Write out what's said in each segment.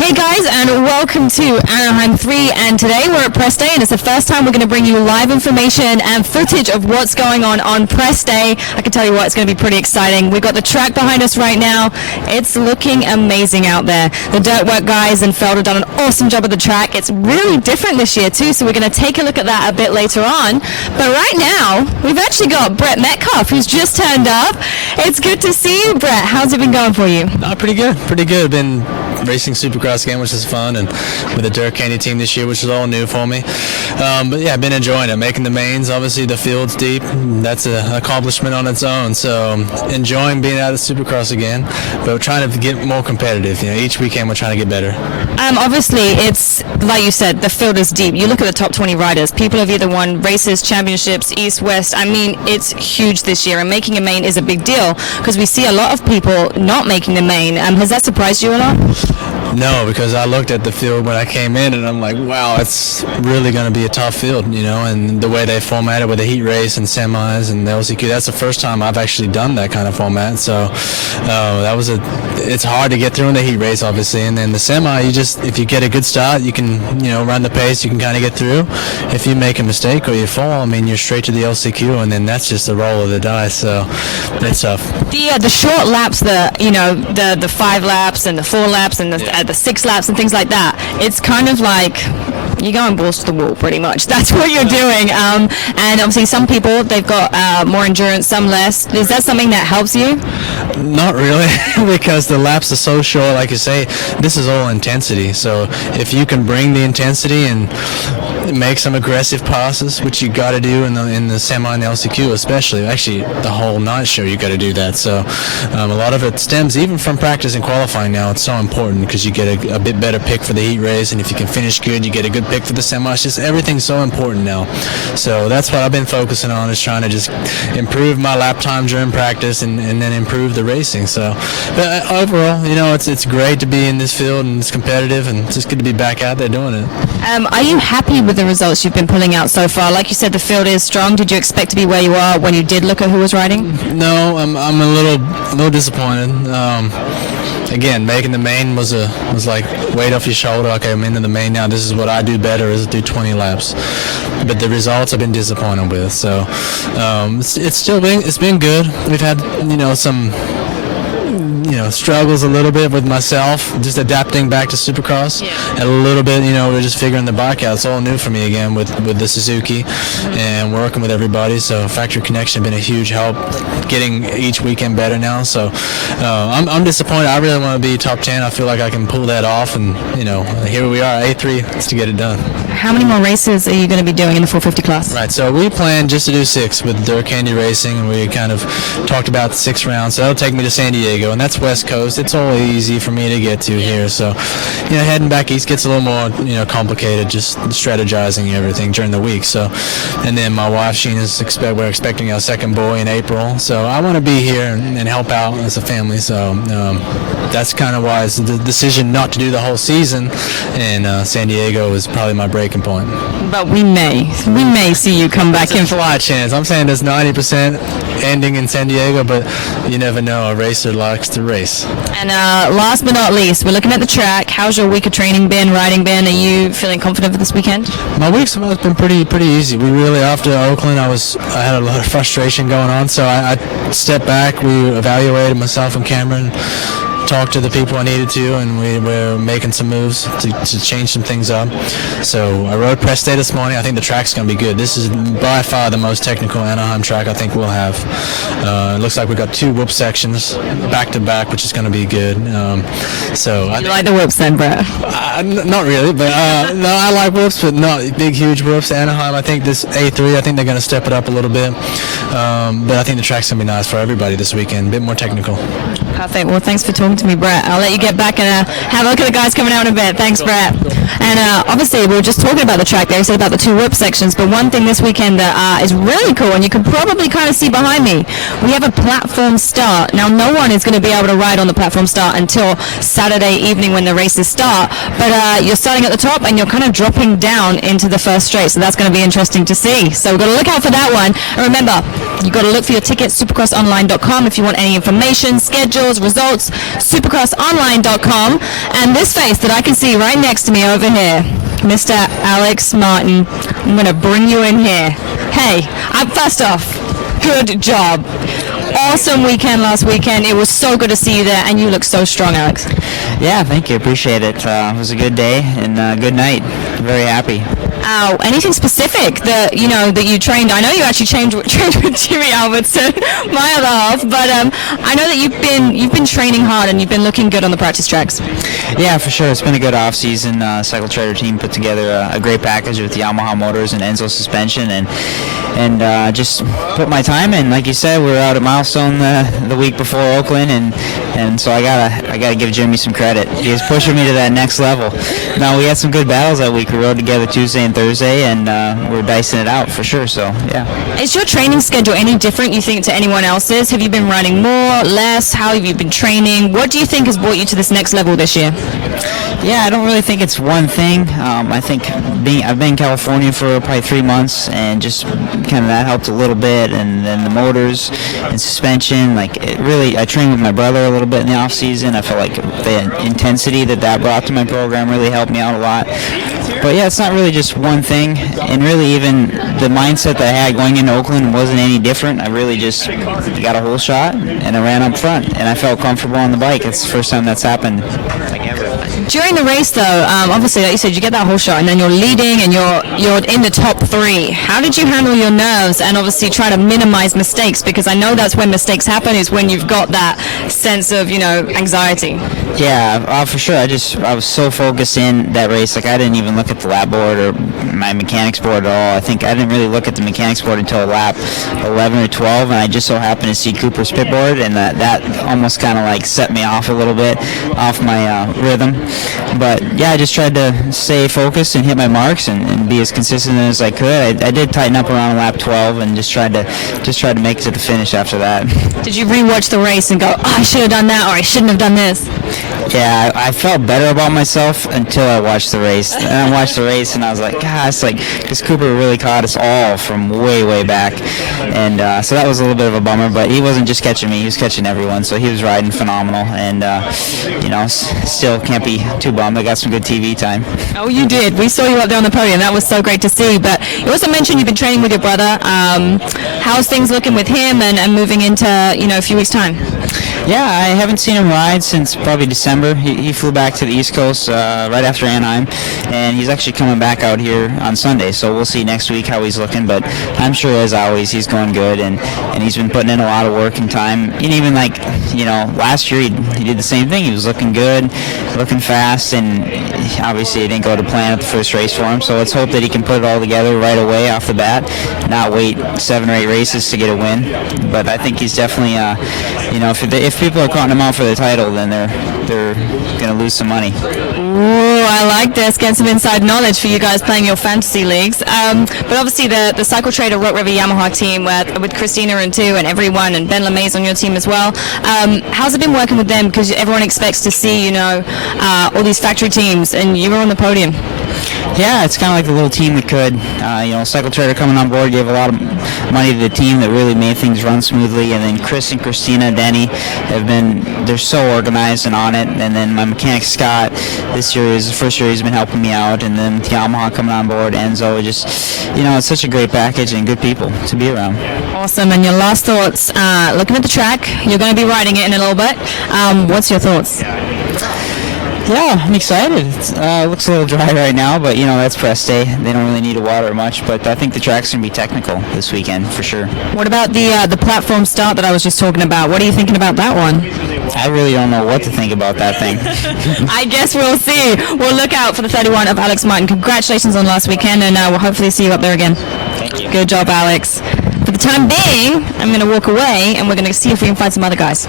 Hey guys, and welcome to Anaheim 3, and today we're at Press Day, and it's the first time we're going to bring you live information and footage of what's going on Press Day. I can tell you what, it's going to be pretty exciting. We've got the track behind us right now. It's looking amazing out there. The dirt work guys and Feld have done an awesome job of the track. It's really different this year too, so we're going to take a look at that a bit later on. But right now, we've actually got Brett Metcalf, who's just turned up. It's good to see you, Brett. How's it been going for you? Pretty good, pretty good. Been racing Supercross again, which is fun, and with the Dirt Candy team this year, which is all new for me. But yeah, I've been enjoying it. Making the mains, obviously the field's deep. That's an accomplishment on its own. So enjoying being out of Supercross again, but trying to get more competitive. You know, each weekend we're trying to get better. Obviously, it's like you said, the field is deep. You look at the top 20 riders. People have either won races, championships, East, West. I mean, it's huge this year, and making a main is a big deal because we see a lot of people not making the main. Has that surprised you a lot? No, because I looked at the field when I came in, and I'm like, wow, it's really going to be a tough field, you know, and the way they format it with the heat race and semis and the LCQ, that's the first time I've actually done that kind of format, so it's hard to get through in the heat race, obviously, and then the semi, if you get a good start, you can, you know, run the pace, you can kind of get through. If you make a mistake or you fall, I mean, you're straight to the LCQ, and then that's just a roll of the dice, so it's tough. The short laps, the 5 laps and the 4 laps and the 6 laps and things like that, it's kind of like you're going balls to the wall pretty much. That's what you're doing. And obviously some people, they've got more endurance, some less. Is that something that helps you? Not really, because the laps are so short. Like you say, this is all intensity. So if you can bring the intensity and make some aggressive passes, which you got to do in the semi and the LCQ especially. Actually, the whole night show you got to do that. So a lot of it stems even from practice and qualifying now. It's so important because you get a bit better pick for the heat race, and if you can finish good, you get a good pick for the semi. It's just everything's so important now. So that's what I've been focusing on, is trying to just improve my lap time during practice and then improve the racing. So, but overall, you know, it's great to be in this field, and it's competitive, and it's just good to be back out there doing it. Are you happy with the results you've been pulling out so far? Like you said, the field is strong. Did you expect to be where you are when you did look at who was riding? No, I'm a little disappointed. Again, making the main was like weight off your shoulder. Okay, I'm into the main now. This is what I do better, is do 20 laps. But the results I've been disappointed with. So it's been good. We've had some struggles a little bit with myself, just adapting back to Supercross, and a little bit, we're just figuring the bike out. It's all new for me again with the Suzuki and working with everybody. So Factory Connection has been a huge help, getting each weekend better now. So I'm disappointed. I really want to be top 10. I feel like I can pull that off, and here we are, A3, just to get it done. How many more races are you going to be doing in the 450 class? Right, so we plan just to do 6 with Dirt Candy Racing, and we kind of talked about 6 rounds. So that'll take me to San Diego, and that's West Coast. It's all easy for me to get to here. So, heading back east gets a little more, complicated, just strategizing everything during the week. So, and then my wife, we're expecting our second boy in April. So I want to be here and help out as a family. So that's kind of why it's the decision not to do the whole season. And San Diego is probably my breaking point. But we may see you come back in. There's a slight chance. I'm saying there's 90% ending in San Diego, but you never know. A racer likes to race. And last but not least, we're looking at the track. How's your week of training been, riding been? Are you feeling confident for this weekend? My weeks have been pretty easy. We really, after Oakland, I had a lot of frustration going on, so I stepped back. We evaluated, myself and Cameron, talked to the people I needed to, and we're making some moves to change some things up. So I rode Press Day this morning. I think the track's going to be good. This is by far the most technical Anaheim track I think we'll have. It looks like we've got 2 whoop sections back to back, which is going to be good. You like the whoops then, Brett? Not really, but no, I like whoops, but not big, huge whoops. Anaheim, I think this A3, I think they're going to step it up a little bit. But I think the track's going to be nice for everybody this weekend, a bit more technical. Perfect. Well, thanks for talking to me, Brett. I'll let you get back and have a look at the guys coming out in a bit. Thanks, Brett. And obviously, we were just talking about the track there. I said about the 2 whip sections, but one thing this weekend that is really cool, and you can probably kind of see behind me, we have a platform start. Now, no one is going to be able to ride on the platform start until Saturday evening when the races start, but you're starting at the top and you're kind of dropping down into the first straight, so that's going to be interesting to see. So we've got to look out for that one. And remember, you've got to look for your tickets, supercrossonline.com, if you want any information, schedules, results, supercrossonline.com. And this face that I can see right next to me over here, Mr. Alex Martin. I'm going to bring you in here. Hey, first off, good job. Awesome weekend last weekend. It was so good to see you there, and you look so strong, Alex. Yeah, thank you. Appreciate it. It was a good day and a good night. Very happy. Anything specific that you trained? I know you actually trained with Jimmy Albertson, my other half, but I know that you've been training hard and you've been looking good on the practice tracks. Yeah, for sure. It's been a good off-season. Cycle Trader team put together a great package with Yamaha motors and Enzo suspension, and just put my time in. Like you said, we were out at Milestone the week before Oakland, and so I gotta give Jimmy some credit. He was pushing me to that next level. Now we had some good battles that week. We rode together Tuesday and Thursday, and we're dicing it out for sure. So yeah. Is your training schedule any different, you think, to anyone else's? Have you been running more, less? How have you been training? What do you think has brought you to this next level this year? Yeah, I don't really think it's one thing. I think I've been in California for probably 3 months, and just kind of that helped a little bit, and then the motors and suspension. I trained with my brother a little bit in the off season. I felt like the intensity that brought to my program really helped me out a lot. But yeah, it's not really just one thing, and really even the mindset that I had going into Oakland wasn't any different. I really just got a whole shot, and I ran up front, and I felt comfortable on the bike. It's the first time that's happened ever. During the race, though, obviously, like you said, you get that whole shot, and then you're leading, and you're in the top three. How did you handle your nerves and obviously try to minimize mistakes? Because I know that's when mistakes happen, is when you've got that sense of, anxiety. Yeah, for sure. I was so focused in that race. I didn't even look at the lap board or my mechanics board at all. I think I didn't really look at the mechanics board until lap 11 or 12, and I just so happened to see Cooper's pit board, and that almost kind of set me off a little bit, off my rhythm. But yeah, I just tried to stay focused and hit my marks and be as consistent as I could. I did tighten up around lap 12 and just tried to make it to the finish after that. Did you rewatch the race and go, oh, I should have done that, or I shouldn't have done this? Yeah, I felt better about myself until I watched the race. And I watched the race, and I was like, gosh, because Cooper really caught us all from way, way back. And so that was a little bit of a bummer, but he wasn't just catching me, he was catching everyone. So he was riding phenomenal, and, still can't be too bummed. I got some good TV time. Oh, you did. We saw you up there on the podium. That was so great to see. But you also mentioned you've been training with your brother. How's things looking with him and moving into, a few weeks' time? Yeah, I haven't seen him ride since probably December. He flew back to the East Coast right after Anaheim, and he's actually coming back out here on Sunday. So we'll see next week how he's looking. But I'm sure, as always, he's going good, and he's been putting in a lot of work and time. And even last year he did the same thing. He was looking good, looking fast, and obviously it didn't go to plan at the first race for him. So let's hope that he can put it all together right away off the bat, not wait 7 or 8 races to get a win. But I think he's definitely, if people are calling him out for the title, then they're going to lose some money. Ooh, I like this. Get some inside knowledge for you guys playing your fantasy leagues. But obviously the Cycle Trader Rock River Yamaha team with Christina and everyone, and Ben LeMay's on your team as well. How's it been working with them? Because everyone expects to see, all these factory teams, and you were on the podium. Yeah, it's kind of like the little team that could. Cycle Trader coming on board gave a lot of money to the team that really made things run smoothly. And then Chris and Christina, Denny, they're so organized and on it. And then my mechanic Scott, this year is the first year he's been helping me out. And then with Yamaha coming on board, Enzo, it's such a great package and good people to be around. Awesome. And your last thoughts, looking at the track, you're going to be riding it in a little bit. What's your thoughts? Yeah, I'm excited. It looks a little dry right now, but that's press day. They don't really need to water much, but I think the track's going to be technical this weekend for sure. What about the platform start that I was just talking about? What are you thinking about that one? I really don't know what to think about that thing. I guess we'll see. We'll look out for the 31 of Alex Martin. Congratulations on last weekend, and we'll hopefully see you up there again. Thank you. Good job, Alex. For the time being, I'm going to walk away, and we're going to see if we can find some other guys.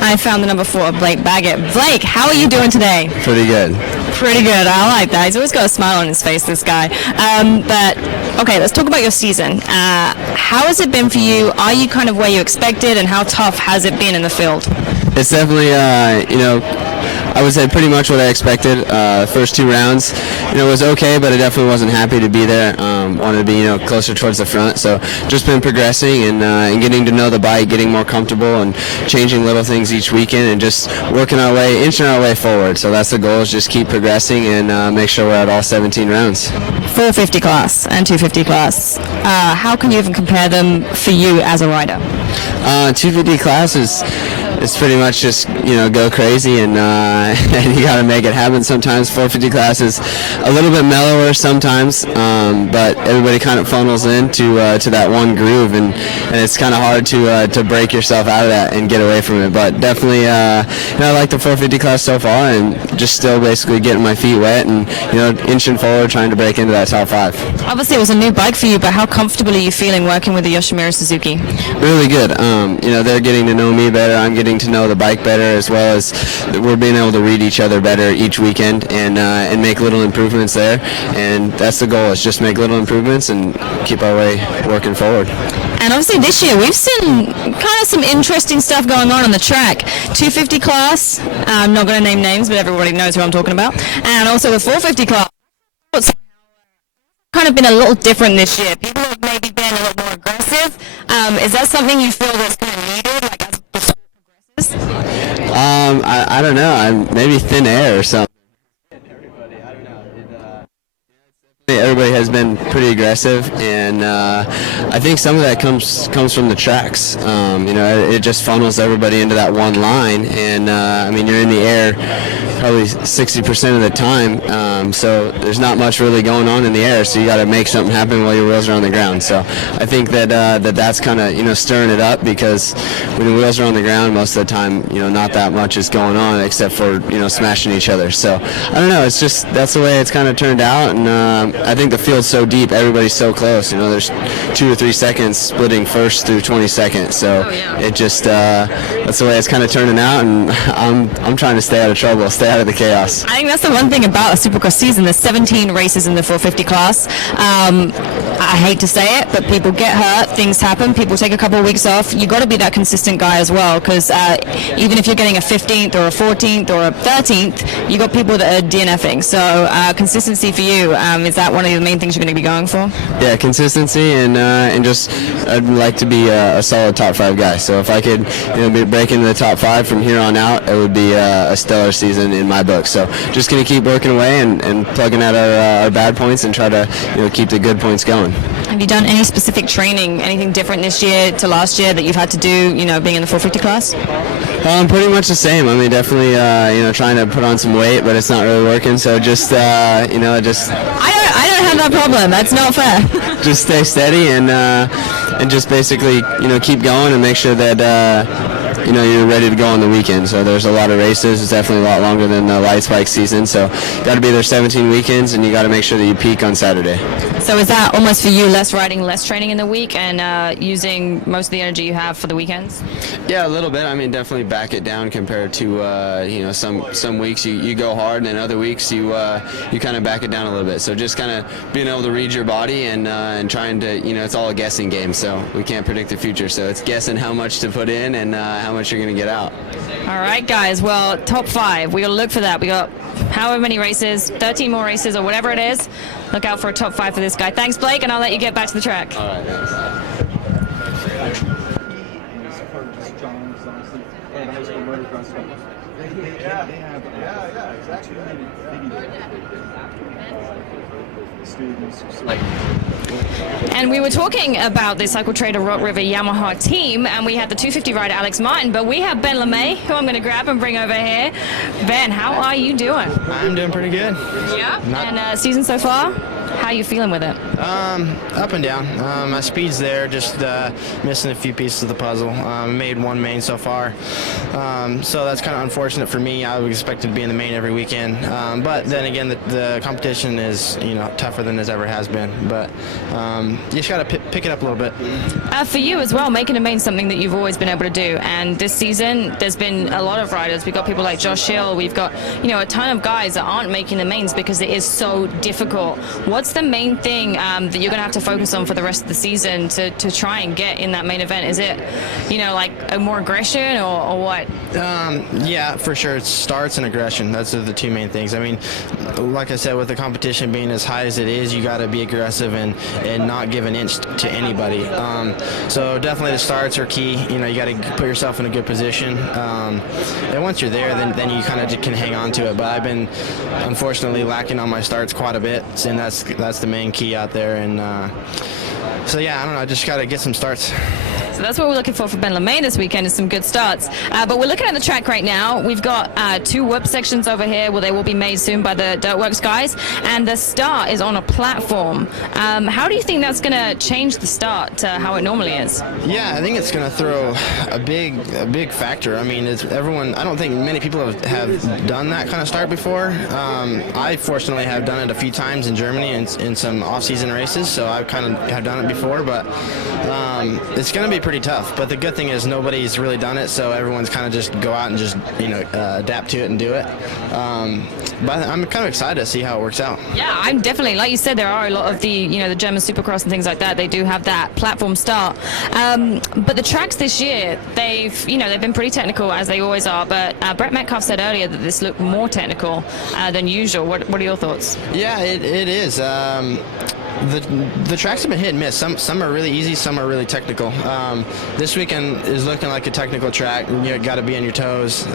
I found the number 4, Blake Baggett. Blake, how are you doing today? Pretty good. Pretty good. I like that. He's always got a smile on his face, this guy. But, okay, let's talk about your season. How has it been for you? Are you kind of where you expected, and how tough has it been in the field? It's definitely, I would say pretty much what I expected. First 2 rounds, was okay, but I definitely wasn't happy to be there. Wanted to be, closer towards the front. So just been progressing and getting to know the bike, getting more comfortable, and changing little things each weekend, and just working our way, inching our way forward. So that's the goal, is just keep progressing and make sure we're at all 17 rounds. 450 class and 250 class. How can you even compare them for you as a rider? 250 class is it's pretty much just go crazy and and you got to make it happen. Sometimes 450 class is a little bit mellower sometimes, but everybody kind of funnels into to that one groove, and it's kind of hard to break yourself out of that and get away from it. But definitely, I like the 450 class so far, and just still basically getting my feet wet and inching forward, trying to break into that top 5. Obviously, it was a new bike for you, but how comfortable are you feeling working with the Yoshimura Suzuki? Really good. They're getting to know me better. I'm getting to know the bike better, as well as we're being able to read each other better each weekend and make little improvements there. And that's the goal, is just make little improvements and keep our way working forward. And obviously this year we've seen kind of some interesting stuff going on the track. 250 class, I'm not going to name names, but everybody knows who I'm talking about. And also the 450 class. It's kind of been a little different this year. People have maybe been a little more aggressive. Is that something you feel that's kind of needed, like as the sport progresses? I don't know. Maybe thin air or something. Everybody has been pretty aggressive, and I think some of that comes from the tracks. It just funnels everybody into that one line, and you're in the air probably 60% of the time, so there's not much really going on in the air, so you got to make something happen while your wheels are on the ground. So I think that's kind of stirring it up, because when the wheels are on the ground, most of the time not that much is going on except for smashing each other. So I don't know, it's just that's the way it's kind of turned out, and I think the field's so deep, everybody's so close. There's 2 or 3 seconds splitting first through 22nd, so it just that's the way it's kind of turning out, and I'm trying to stay out of trouble, stay out of the chaos. I think that's the one thing about a Supercross season. There's 17 races in the 450 class. I hate to say it, but people get hurt, things happen, people take a couple of weeks off. You got to be that consistent guy as well, because even if you're getting a 15th or a 14th or a 13th, you got people that are DNFing. So consistency for you, is that one of the main things you're going to be going for? Yeah, consistency, and just I'd like to be a solid top 5 guy. So if I could be breaking into the top 5 from here on out, it would be a stellar season in my book. So just going to keep working away and plugging at our bad points and try to keep the good points going. Have you done any specific training, anything different this year to last year that you've had to do, being in the 450 class? Pretty much the same. Definitely, trying to put on some weight, but it's not really working. So just, I don't have that problem. That's not fair. Just stay steady and just basically, keep going and make sure that, you're ready to go on the weekend. So there's a lot of races. It's definitely a lot longer than the light spike season. So got to be there 17 weekends, and you got to make sure that you peak on Saturday. So is that almost for you less riding, less training in the week, and using most of the energy you have for the weekends? Yeah, a little bit. Definitely back it down compared to some weeks you go hard, and then other weeks you kind of back it down a little bit. So just kind of being able to read your body and trying to it's all a guessing game. So we can't predict the future. So it's guessing how much to put in and how much you're going to get out. All right, guys. Well, top 5. We got to look for that. We got however many races, 13 more races or whatever it is. Look out for a top 5 for this guy. Thanks, Blake, and I'll let you get back to the track. All right, thanks. And we were talking about the Cycle Trader Rock River Yamaha team, and we had the 250 rider Alex Martin, but we have Ben LeMay, who I'm going to grab and bring over here. Ben, how are you doing? I'm doing pretty good. Yeah? And season so far? How are you feeling with it? Up and down. My speed's there, just missing a few pieces of the puzzle. Made one main so far, so that's kind of unfortunate for me. I was expected to be in the main every weekend, but then again, the competition is tougher than it ever has been. But you just got to pick it up a little bit. For you as well, making a main something that you've always been able to do, and this season there's been a lot of riders. We've got people like Josh Hill. We've got a ton of guys that aren't making the mains because it is so difficult. What's the main thing that you're going to have to focus on for the rest of the season to try and get in that main event? Is it, like a more aggression or what? Yeah, for sure. It starts and aggression. That's the two main things. I mean, like I said, with the competition being as high as it is, you got to be aggressive and not give an inch to anybody. So definitely the starts are key. You got to put yourself in a good position. And once you're there, then you kind of can hang on to it. But I've been unfortunately lacking on my starts quite a bit, and that's the main key out there. And so yeah, I don't know. I just got to get some starts. So that's what we're looking for Ben LeMay this weekend, is some good starts. But we're looking at the track right now. We've got 2 whip sections over here where they will be made soon by the Dirtworks guys, and the start is on a platform. How do you think that's going to change the start to how it normally is? Yeah, I think it's going to throw a big factor. I mean, I don't think many people have done that kind of start before. I fortunately have done it a few times in Germany in some off-season races, so I've kind of have done it before, but it's going to be pretty tough. But the good thing is nobody's really done it, so everyone's kind of just go out and just adapt to it and do it. But I'm kind of excited to see how it works out. Yeah, I'm definitely, like you said, there are a lot of the the German Supercross and things like that. They do have that platform start. But the tracks this year, they've been pretty technical, as they always are. But Brett Metcalf said earlier that this looked more technical than usual. What are your thoughts? Yeah, it is. The tracks have been hit and miss. Some are really easy, some are really technical. This weekend is looking like a technical track. You got to be on your toes,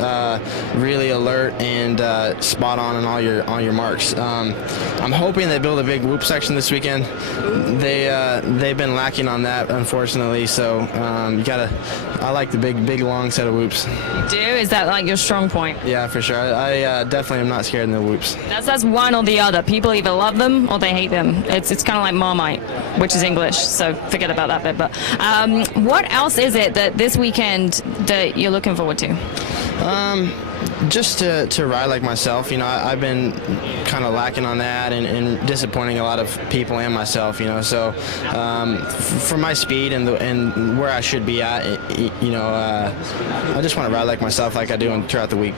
really alert and spot on all your marks. I'm hoping they build a big whoop section this weekend. They've been lacking on that, unfortunately. So I like the big long set of whoops. You do? Is that like your strong point? Yeah, for sure. I definitely am not scared of the whoops. That's one or the other. People either love them or they hate them. It's kind of like Marmite, which is English, so forget about that bit. But what else is it that this weekend that you're looking forward to? Just to ride like myself. I've been kind of lacking on that and disappointing a lot of people and myself. So for my speed and where I should be at, I just want to ride like myself, like I do throughout the week.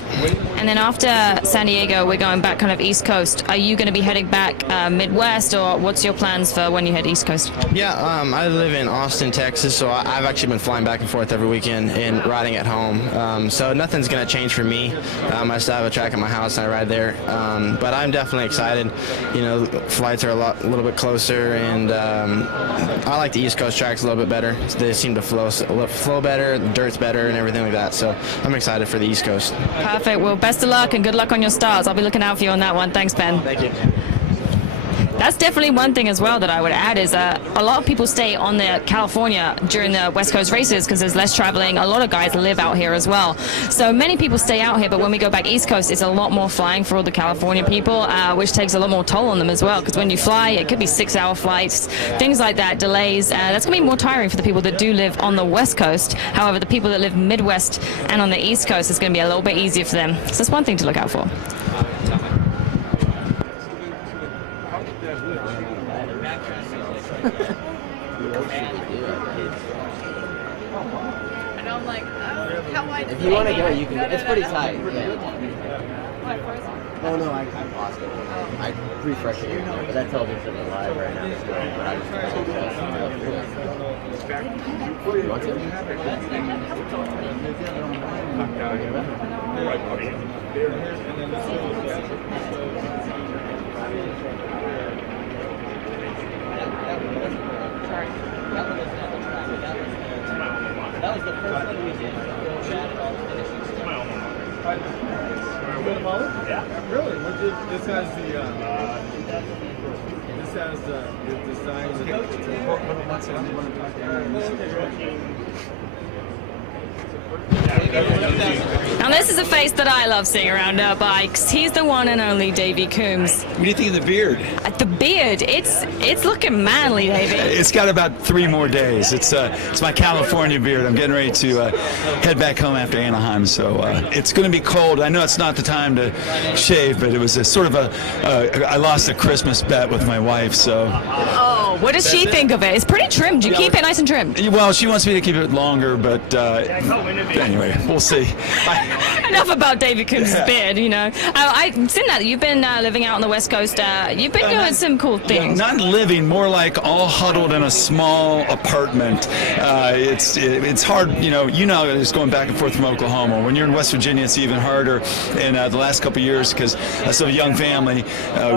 And then after San Diego, we're going back kind of East Coast. Are you going to be heading back Midwest, or what's your plans for when you head East Coast? Yeah, I live in Austin, Texas, so I've actually been flying back and forth every weekend and riding at home. So nothing's going to change for me. I still have a track at my house and I ride there. But I'm definitely excited. Flights are a little bit closer, and I like the East Coast tracks a little bit better. They seem to flow better, the dirt's better, and everything like that. So I'm excited for the East Coast. Perfect. Well, best of luck and good luck on your starts. I'll be looking out for you on that one. Thanks, Ben. Thank you. That's definitely one thing as well that I would add is a lot of people stay on the California during the West Coast races because there's less traveling. A lot of guys live out here as well. So many people stay out here, but when we go back East Coast, it's a lot more flying for all the California people, which takes a lot more toll on them as well, because when you fly, it could be 6-hour flights, things like that, delays. That's going to be more tiring for the people that do live on the West Coast. However, the people that live Midwest and on the East Coast, it's going to be a little bit easier for them. So that's one thing to look out for. If you want to go, you can. It's pretty tight. Yeah. Oh no, I lost it. I refreshed it, but that tells me it's live right now. But I just you want to? That was the first one we did. Yeah. Really? This has the design. Now this is a face that I love seeing around our bikes. He's the one and only Davey Coombs. What do you think of the beard? The beard, it's looking manly, Davey. It's got about 3 more days. It's my California beard. I'm getting ready to head back home after Anaheim, so it's going to be cold. I know it's not the time to shave, but it was a sort of I lost a Christmas bet with my wife, so. Oh, what does she think of it? It's pretty trimmed. You keep it nice and trimmed. Well, she wants me to keep it longer, but anyway, we'll see. Enough about Davey Coombs' beard, you know. I've seen that you've been living out on the West Coast. You've been doing some cool things. Not living, more like all huddled in a small apartment. It's hard, you know, just going back and forth from Oklahoma. When you're in West Virginia, it's even harder. And the last couple of years, because I still have a young family,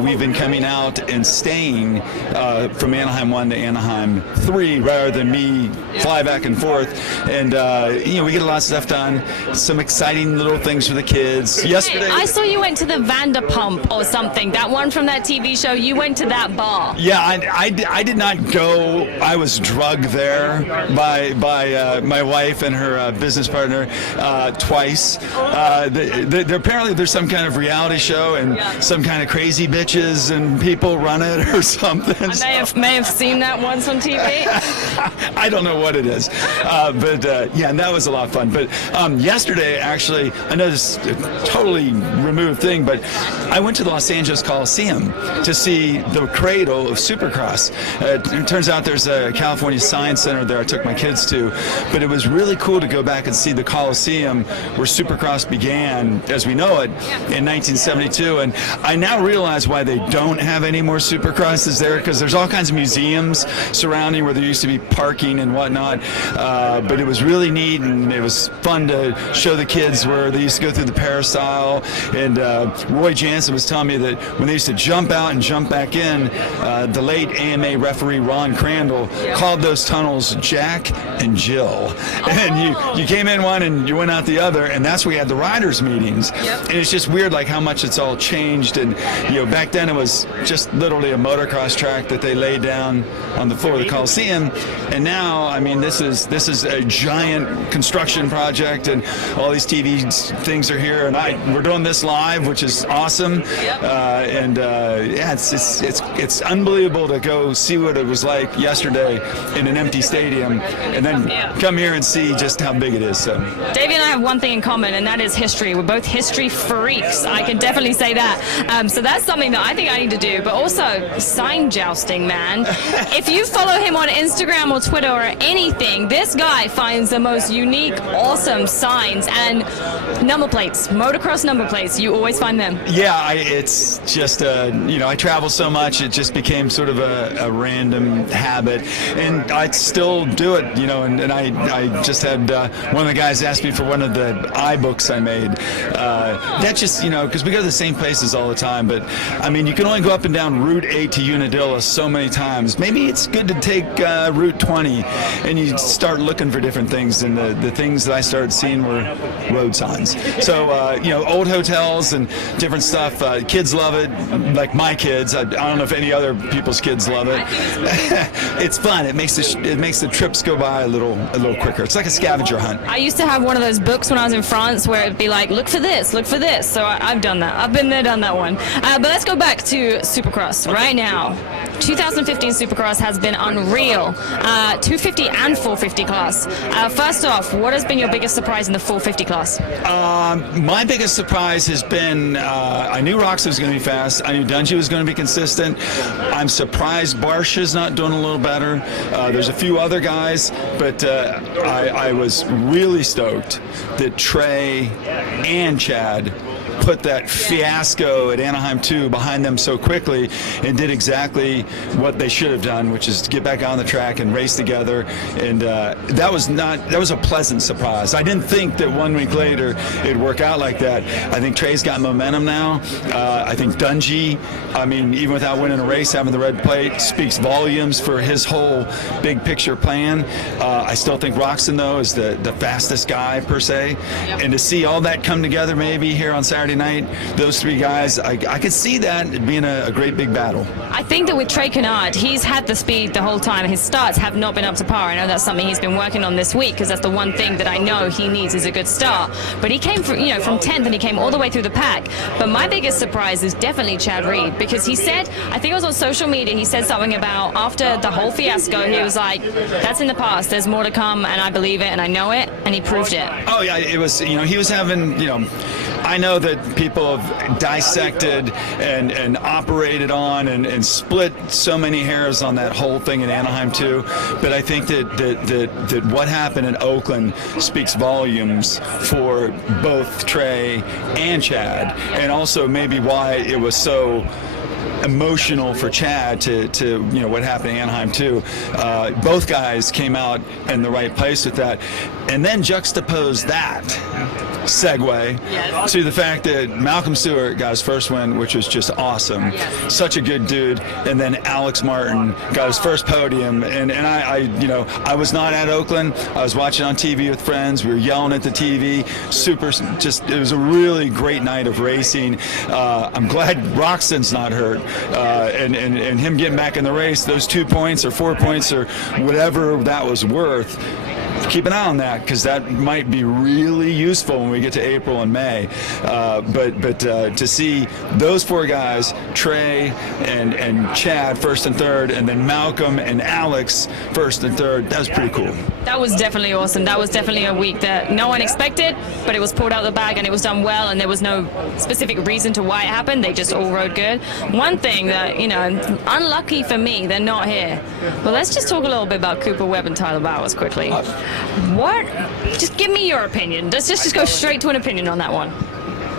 we've been coming out and staying from Anaheim 1 to Anaheim 3 rather than me fly back and forth. And, we get a lot of stuff done, some exciting little things for the kids. Yesterday, I saw you went to the Vanderpump or something. That one from that TV show. You went to that bar. Yeah, I did not go. I was drugged there by my wife and her business partner twice. Apparently there's some kind of reality show and some kind of crazy bitches and people run it or something. I may have seen that once on TV. I don't know what it is, but and that was a lot of fun. But yesterday, actually, I know this is a totally removed thing, but I went to the Los Angeles Coliseum to see the cradle of Supercross. It turns out there's a California Science Center there I took my kids to, but it was really cool to go back and see the Coliseum where Supercross began as we know it in 1972. And I now realize why they don't have any more Supercrosses there, because there's all kinds of museums surrounding where there used to be parking and whatnot. But it was really neat, and it was fun to show the kids where they used to go through the peristyle. And Roy Jansen was telling me that when they used to jump out and jump back in, the late AMA referee Ron Crandall called those tunnels Jack and Jill. And you came in one and you went out the other, and that's where you had the riders meetings. And it's just weird like how much it's all changed. And back then it was just literally a motocross track that they laid down on the floor of the Coliseum. And now, I mean, this is a giant construction project, and all these TV things are here, and we're doing this live, which is awesome. It's unbelievable to go see what it was like yesterday in an empty stadium, and then come here and see just how big it is. So Davey and I have one thing in common, and that is history. We're both history freaks. I can definitely say that. So that's something that I think I need to do. But also sign jousting, man. If you follow him on Instagram or Twitter or anything, this guy finds the most unique, awesome signs and number plates, motocross number plates. You always find them. Yeah, it's just I travel so much, it just became sort of a random habit, and I still do it. And I just had one of the guys ask me for one of the iBooks I made. That's just because we go to the same places all the time. But I mean, you can only go up and down Route 8 to Unadilla so many times. Maybe it's good to take Route 20, and you start looking for different things. And the things that I started seeing were road signs. So old hotels and different stuff. Kids love it, like my kids. I don't know if any other people's kids love it. It's fun. It makes the trips go by a little quicker. It's like a scavenger hunt. I used to have one of those books when I was in France where it'd be like, look for this, look for this. So I've done that. I've been there, done that one. But let's go back to Supercross right now. 2015 Supercross has been unreal. 250 and 450 class. First off, what has been your biggest surprise in the 450 class? My biggest surprise has been I knew Roxy was going to be fast. I knew Dungey was going to be consistent. I'm surprised Barsha's not doing a little better. There's a few other guys, but I was really stoked that Trey and Chad put that fiasco at Anaheim 2 behind them so quickly and did exactly what they should have done, which is to get back on the track and race together. And that was a pleasant surprise. I didn't think that 1 week later it'd work out like that. I think Trey's got momentum now. I think Dungey, even without winning a race, having the red plate speaks volumes for his whole big picture plan. I still think Roxon, though, is the fastest guy per se. And to see all that come together maybe here on Saturday Friday night. Those three guys, I could see that being a great big battle. I think that with Trey Canard, he's had the speed the whole time. His starts have not been up to par. I know that's something he's been working on this week because that's the one thing that I know he needs is a good start. But he came from 10th and he came all the way through the pack. But my biggest surprise is definitely Chad Reed because he said, I think it was on social media, he said something about after the whole fiasco, he was like, that's in the past. There's more to come and I believe it and I know it, and he proved it. Oh yeah, it was, he was having, I know that people have dissected and operated on and split so many hairs on that whole thing in Anaheim too, but I think that what happened in Oakland speaks volumes for both Trey and Chad, and also maybe why it was so emotional for Chad to what happened in Anaheim too. Both guys came out in the right place with that, and then juxtapose that segue to the fact that Malcolm Stewart got his first win, which was just awesome. Such a good dude. And then Alex Martin got his first podium. And I was not at Oakland. I was watching on TV with friends. We were yelling at the TV. It was a really great night of racing. I'm glad Roxton's not hurt. And him getting back in the race, those 2 points or 4 points or whatever that was worth, keep an eye on that because that might be really useful when we get to April and May. But to see those four guys, Trey and Chad first and third, and then Malcolm and Alex first and third, that was pretty cool. That was definitely awesome. That was definitely a week that no one expected, but it was pulled out of the bag and it was done well, and there was no specific reason to why it happened. They just all rode good. One thing that, unlucky for me, they're not here. But let's just talk a little bit about Cooper Webb and Tyler Bowers quickly. What? Just give me your opinion. Let's just go straight to an opinion on that one.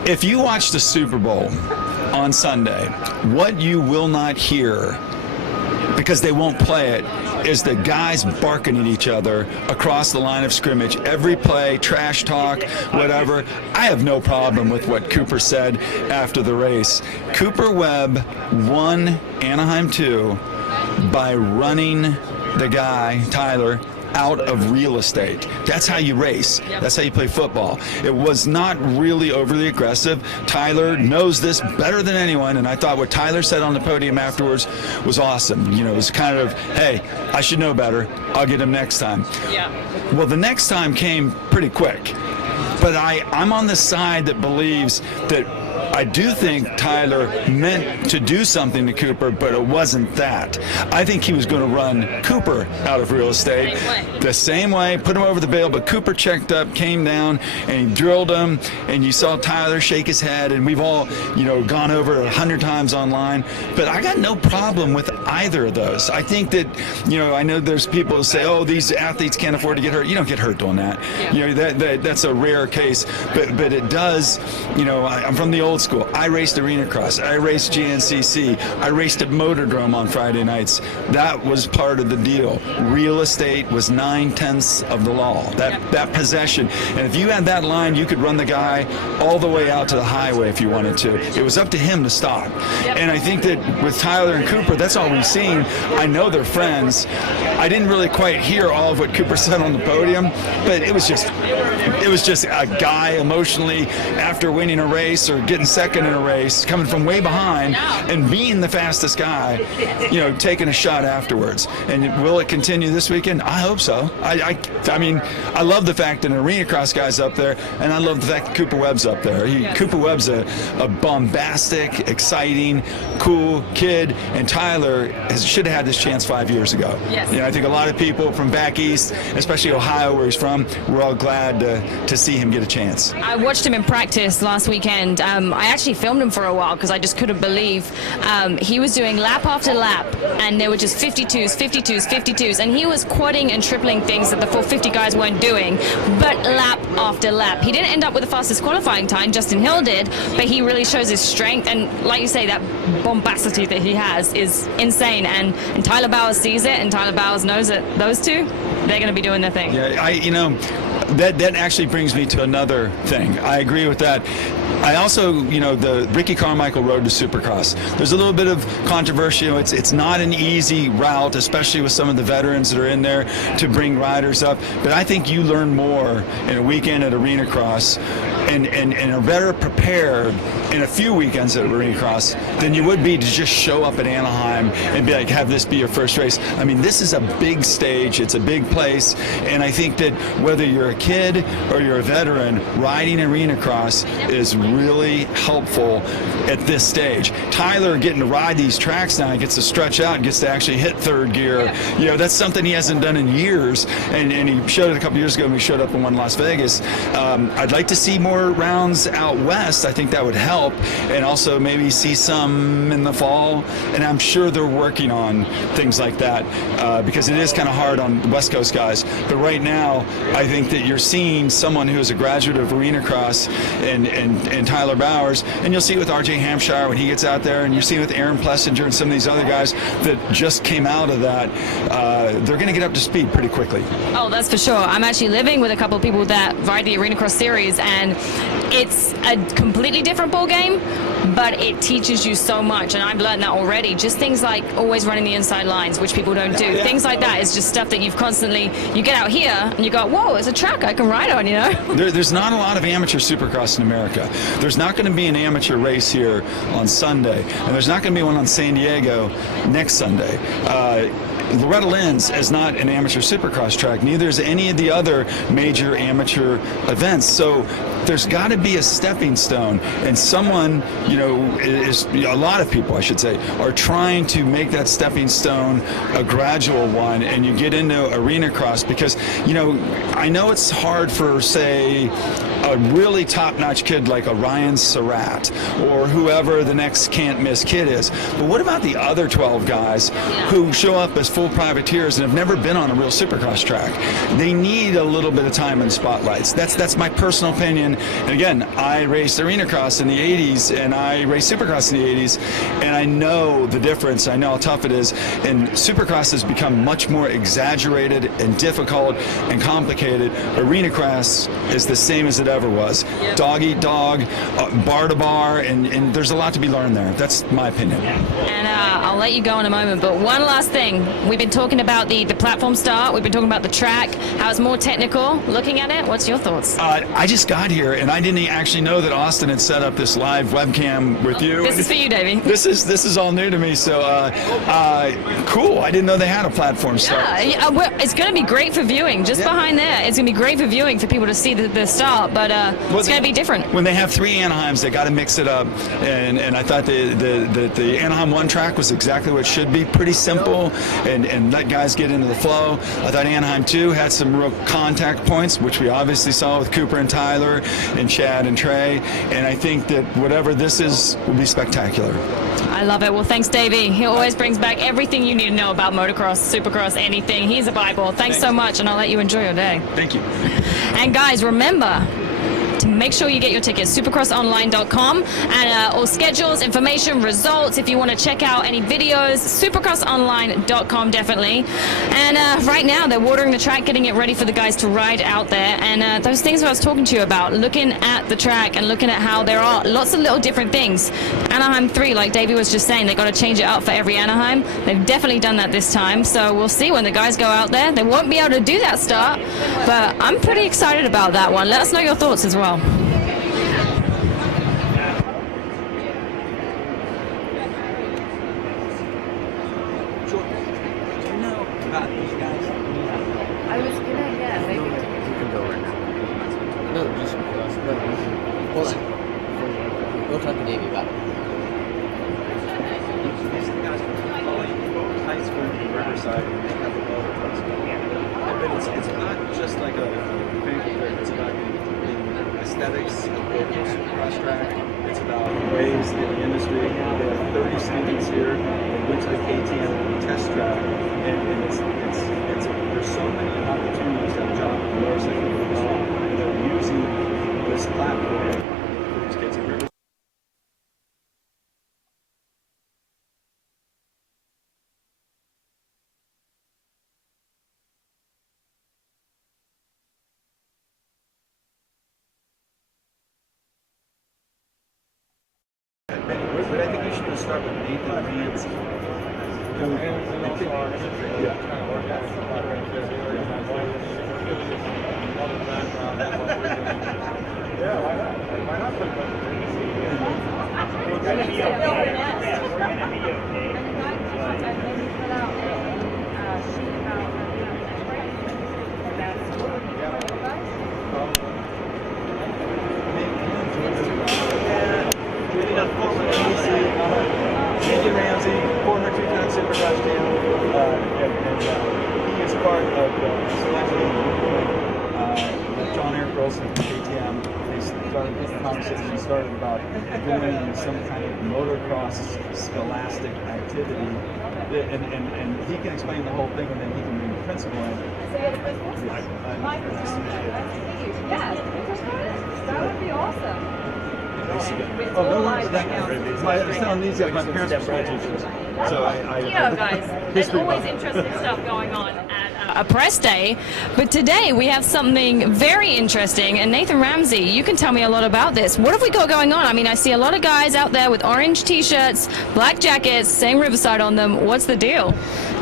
If you watch the Super Bowl on Sunday, what you will not hear, because they won't play it, is the guys barking at each other across the line of scrimmage. Every play, trash talk, whatever. I have no problem with what Cooper said after the race. Cooper Webb won Anaheim 2 by running the guy, Tyler, out of real estate. That's how you race. That's how you play football. It was not really overly aggressive. Tyler knows this better than anyone, and I thought what Tyler said on the podium afterwards was awesome. It was kind of, hey, I should know better. I'll get him next time. Yeah. Well, the next time came pretty quick. But I'm on the side that believes that I do think Tyler meant to do something to Cooper, but it wasn't that. I think he was going to run Cooper out of real estate the same way, put him over the bail, but Cooper checked up, came down, and he drilled him, and you saw Tyler shake his head, and we've all, gone over it 100 times online, but I got no problem with either of those. I think that, I know there's people who say, oh, these athletes can't afford to get hurt. You don't get hurt doing that. That's a rare case, but it does, I'm from the old school. I raced arena cross. I raced GNCC. I raced at Motordrome on Friday nights. That was part of the deal. Real estate was 9/10 of the law. That possession. And if you had that line, you could run the guy all the way out to the highway if you wanted to. It was up to him to stop. And I think that with Tyler and Cooper, that's all we've seen. I know they're friends. I didn't really quite hear all of what Cooper said on the podium, but it was just a guy emotionally after winning a race or getting second in a race, coming from way behind and being the fastest guy, taking a shot afterwards. And will it continue this weekend? I hope so. I mean, I love the fact that an arena cross guy's up there, and I love the fact that Cooper Webb's up there. Cooper Webb's a bombastic, exciting, cool kid, and Tyler should have had this chance 5 years ago. Yes. I think a lot of people from back east, especially Ohio where he's from, we're all glad to see him get a chance. I watched him in practice last weekend. I actually filmed him for a while because I just couldn't believe he was doing lap after lap, and there were just 52s, and he was quadding and tripling things that the 450 guys weren't doing, but lap after lap. He didn't end up with the fastest qualifying time, Justin Hill did, but he really shows his strength, and like you say, that bombacity that he has is insane, and Tyler Bowers sees it, and Tyler Bowers knows that those two, they're going to be doing their thing. Yeah, that actually actually brings me to another thing. I agree with that. I also, the Ricky Carmichael road to Supercross. There's a little bit of controversy. It's not an easy route, especially with some of the veterans that are in there to bring riders up. But I think you learn more in a weekend at Arena Cross and are better prepared in a few weekends at Arena Cross than you would be to just show up at Anaheim and be like, have this be your first race. I mean, this is a big stage. It's a big place. And I think that whether you're a kid or you're a veteran, riding Arena Cross is really helpful at this stage. Tyler getting to ride these tracks now, he gets to stretch out and gets to actually hit third gear. That's something he hasn't done in years. And he showed it a couple years ago when we showed up and won Las Vegas. I'd like to see more rounds out west. I think that would help. And also maybe see some in the fall. And I'm sure they're working on things like that because it is kind of hard on West Coast guys. But right now, I think that you're seeing someone who is a graduate of Arena Cross and Tyler Bowers, and you'll see it with RJ Hampshire when he gets out there, and you see it with Aaron Plessinger and some of these other guys that just came out of that. They're going to get up to speed pretty quickly. Oh, that's for sure. I'm actually living with a couple of people that ride the Arena Cross series, and it's a completely different ball game, but it teaches you so much, and I've learned that already. Just things like always running the inside lines, which people don't do. Yeah. Things like that is just stuff that you get out here and you go, whoa, it's a track I can ride on, There's not a lot of amateur Supercross in America. There's not going to be an amateur race here on Sunday, and there's not going to be one on San Diego next Sunday. Loretta Lynn's is not an amateur Supercross track. Neither is any of the other major amateur events. So there's got to be a stepping stone, and someone, is a lot of people, I should say, are trying to make that stepping stone a gradual one, and you get into Arena Cross because, I know it's hard for, say, a really top-notch kid like a Ryan Surratt or whoever the next can't-miss kid is. But what about the other 12 guys who show up as full privateers and have never been on a real Supercross track? They need a little bit of time in the spotlights. That's my personal opinion. And again, I raced Arena Cross in the 80s and I raced Supercross in the 80s, and I know the difference. I know how tough it is. And Supercross has become much more exaggerated and difficult and complicated. Arena Cross is the same as it ever was. Dog eat dog, bar to bar, and there's a lot to be learned there. That's my opinion. And I'll let you go in a moment, but one last thing. We've been talking about the platform start. We've been talking about the track, how it's more technical. Looking at it, what's your thoughts? I just got here, and I didn't actually know that Austin had set up this live webcam with you. This is for you, Davey. This is all new to me, so cool. I didn't know they had a platform start. It's going to be great for viewing. Just behind there, it's going to be great for viewing for people to see the start, but it's going to be different. When they have three Anaheims, they got to mix it up, and I thought the Anaheim 1 track was exactly what it should be, pretty simple, and let guys get into the flow. I thought Anaheim 2 had some real contact points, which we obviously saw with Cooper and Tyler and Chad and Trey, and I think that whatever this is will be spectacular. I love it. Well, thanks, Davey. He always brings back everything you need to know about motocross, supercross, anything. He's a Bible. Thanks so much, and I'll let you enjoy your day. Thank you. And guys, remember to make sure you get your tickets, supercrossonline.com, and all schedules, information, results. If you want to check out any videos, supercrossonline.com definitely. And right now they're watering the track, getting it ready for the guys to ride out there. And those things I was talking to you about, looking at the track and looking at how there are lots of little different things. Anaheim 3, like Davey was just saying, they got to change it up for every Anaheim. They've definitely done that this time. So we'll see when the guys go out there. They won't be able to do that start, but I'm pretty excited about that one. Let us know your thoughts as well. Hold on. Go talk to Davey about it. Riverside, and they have a motocross. But it's not just like a fanfare. It's about the aesthetics of the Supercross track. It's about waves in the industry. They have 30 seconds here. They went to the KTM test track, and it's there's so many opportunities that John and Larson and they're using this platform. But I think you should just start with Nathan Ramsey. Nathan Ramsey, former two-time Supercross champ, and he is part of the selection with John Eric Wilson from KTM. They started this conversation started about doing some kind of motocross scholastic activity, and he can explain the whole thing, and then he can bring the principal in. That would be awesome. Oh, no worries. It's telling these guys, my parents are school teachers. So guys, there's always interesting stuff going on at A press day, but today we have something very interesting. And Nathan Ramsey, you can tell me a lot about this. What have we got going on? I mean, I see a lot of guys out there with orange t-shirts, black jackets, saying Riverside on them. What's the deal?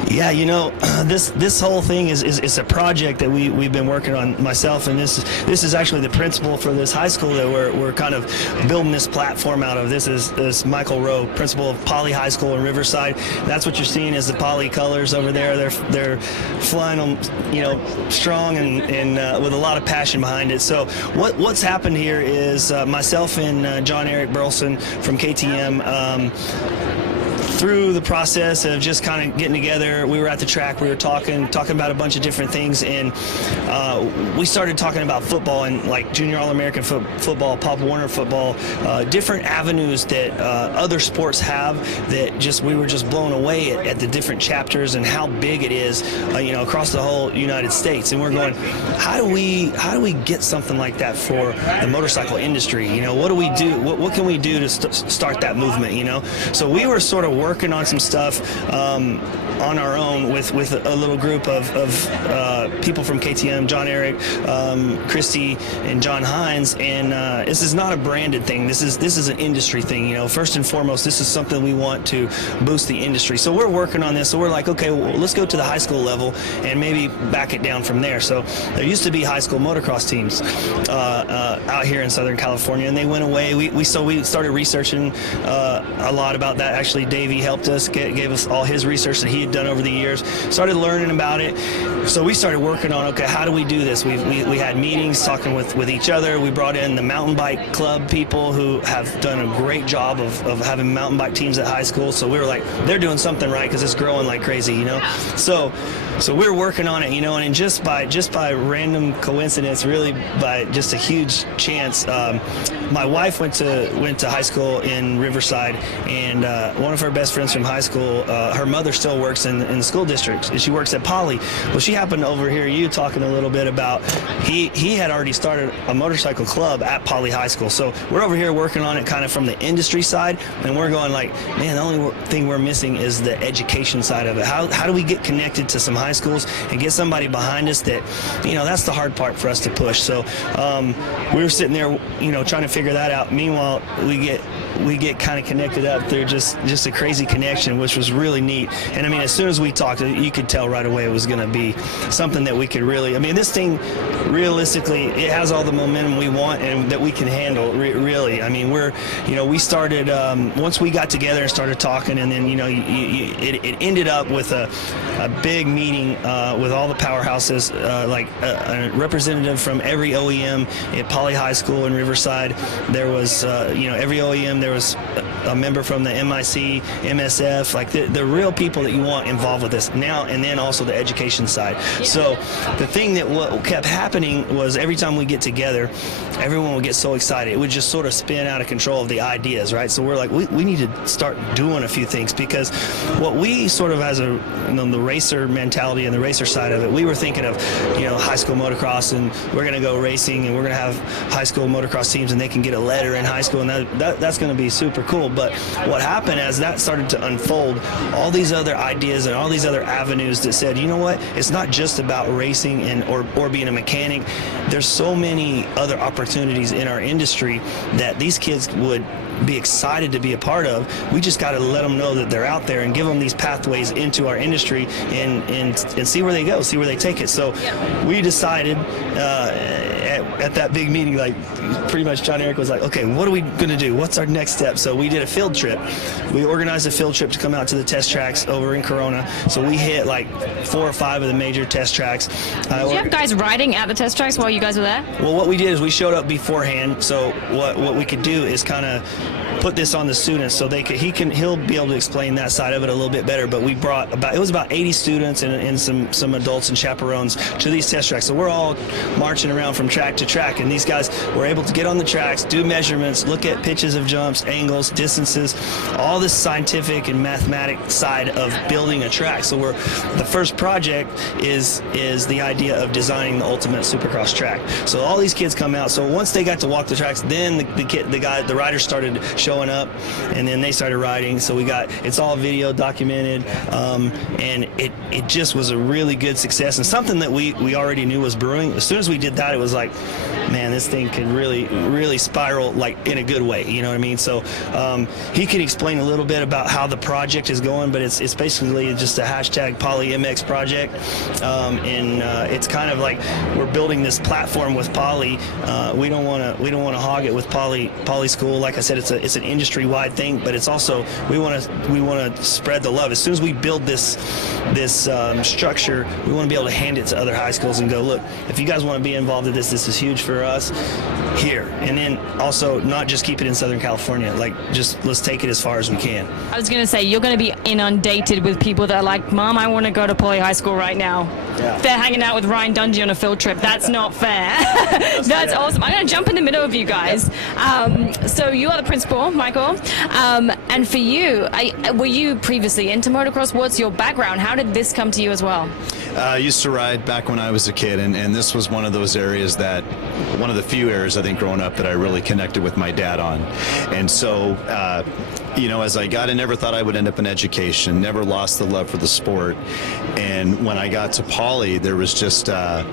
Yeah, you know, this whole thing is a project that we've been working on, myself, and this is actually the principal for this high school that we're kind of building this platform out of. This is Michael Rowe, principal of Poly High School in Riverside. That's what you're seeing is the Poly colors over there. They're flying them, you know, strong and with a lot of passion behind it. So what's happened here is myself and John Eric Burleson from KTM. Through the process of just kind of getting together, we were at the track, we were talking about a bunch of different things, and we started talking about football and like junior All-American football, Pop Warner football, different avenues that other sports have that we were just blown away at the different chapters and how big it is, you know, across the whole United States. And we're going, how do we get something like that for the motorcycle industry? You know, what do we do? What can we do to start that movement? You know, so we were sort of working on some stuff on our own with a little group of people from KTM, John Eric, Christy, and John Hines. And this is not a branded thing. This is an industry thing. You know, first and foremost, this is something we want to boost the industry. So we're working on this. So we're like, okay, well, let's go to the high school level and maybe back it down from there. So there used to be high school motocross teams out here in Southern California, and they went away. We started researching a lot about that. Actually, Davey helped us, gave us all his research that he had done over the years, started learning about it. So we started working on, okay, how do we do this? We had meetings talking with each other. We brought in the mountain bike club people who have done a great job of having mountain bike teams at high school. So we were like, they're doing something right because it's growing like crazy, you know? So we're working on it, you know, and just by random coincidence, really by just a huge chance, my wife went to high school in Riverside, and one of her best friends from high school, her mother still works in the school district, and she works at Poly. Well, she happened to overhear you talking a little bit about he had already started a motorcycle club at Poly High School. So we're over here working on it kind of from the industry side, and we're going like, man, the only thing we're missing is the education side of it. How do we get connected to some high schools and get somebody behind us that, you know, that's the hard part for us to push. So we were sitting there, you know, trying to figure that out. Meanwhile, we get kind of connected up through just a crazy connection, which was really neat. And I mean, as soon as we talked, you could tell right away it was going to be something that we could really, I mean, this thing realistically, it has all the momentum we want and that we can handle, really. I mean, we started, once we got together and started talking, and then, you know, it ended up with a big meeting with all the powerhouses, like a representative from every OEM at Poly High School in Riverside. There was, you know, every OEM, there was a member from the MIC, MSF, like the real people that you want involved with this now, and then also the education side. So the thing that what kept happening was every time we get together, everyone would get so excited. It would just sort of spin out of control of the ideas, right? So we're like, we need to start doing a few things, because what we sort of as the racer mentality and the racer side of it. We were thinking of, high school motocross, and we're going to go racing, and we're going to have high school motocross teams, and they can get a letter in high school, and that's going to be super cool. But what happened as that started to unfold, all these other ideas and all these other avenues that said, you know what, it's not just about racing or being a mechanic. There's so many other opportunities in our industry that these kids would be excited to be a part of. We just got to let them know that they're out there and give them these pathways into our industry and see where they go, see where they take it. So we decided at that big meeting, like pretty much John Eric was like, okay, what are we going to do? What's our next step? So we did a field trip. We organized a field trip to come out to the test tracks over in Corona. So we hit like 4 or 5 of the major test tracks. Did you have guys riding at the test tracks while you guys were there? Well, what we did is we showed up beforehand. So what we could do is kind of put this on the students so he'll be able to explain that side of it a little bit better. But we brought about 80 students and some adults and chaperones to these test tracks. So we're all marching around from track to track, and these guys were able to get on the tracks, do measurements, look at pitches of jumps, angles, distances, all this scientific and mathematic side of building a track. So the first project is the idea of designing the ultimate Supercross track. So all these kids come out. So once they got to walk the tracks, then the riders started showing up, and then they started riding. So it's all video documented, and it just was a really good success, and something that we already knew was brewing. As soon as we did that, it was like, man, this thing could really spiral, like in a good way, you know what I mean? So he can explain a little bit about how the project is going, but it's basically just a hashtag PolyMX project, and it's kind of like we're building this platform with Poly. We don't want to hog it with Poly School. Like I said, it's an industry-wide thing, but it's also we want to spread the love. As soon as we build this structure, we want to be able to hand it to other high schools and go, look, if you guys want to be involved in this is huge for us here. And then also not just keep it in Southern California, like just let's take it as far as we can. I was going to say, you're going to be inundated with people that are like, Mom, I want to go to Poly High School right now. Yeah. They're hanging out with Ryan Dungey on a field trip. That's not fair. That's awesome. I'm going to jump in the middle of you guys. So you are the principal, Michael. And for you, were you previously into motocross? What's your background? How did this come to you as well? I used to ride back when I was a kid, and this was one of those areas one of the few areas I think growing up that I really connected with my dad on. And so, as I got in, never thought I would end up in education, never lost the love for the sport. And when I got to Poly, there was just a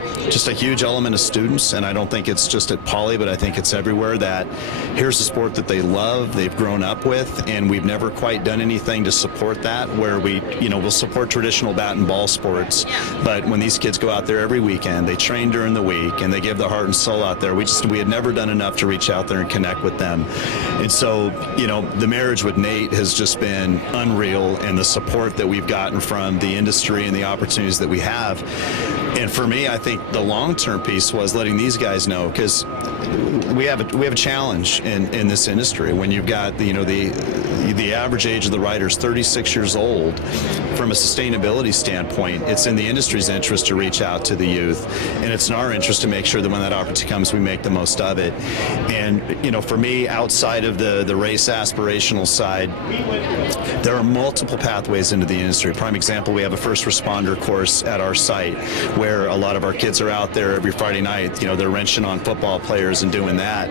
huge element of students, and I don't think it's just at Poly, but I think it's everywhere, that here's a sport that they love, they've grown up with, and we've never quite done anything to support that, where we'll support traditional bat and ball sports, but when these kids go out there every weekend, they train during the week, and they give their heart and soul out there, we had never done enough to reach out there and connect with them. And so, the marriage with Nate has just been unreal, and the support that we've gotten from the industry and the opportunities that we have. And for me, I think the long-term piece was letting these guys know, because we have a challenge in this industry. When you've got the average age of the rider is 36 years old, from a sustainability standpoint, it's in the industry's interest to reach out to the youth, and it's in our interest to make sure that when that opportunity comes, we make the most of it. And for me, outside of the race aspirational side, there are multiple pathways into the industry. Prime example, we have a first responder course at our site where a lot of our kids are out there every Friday night. They're wrenching on football players and doing that.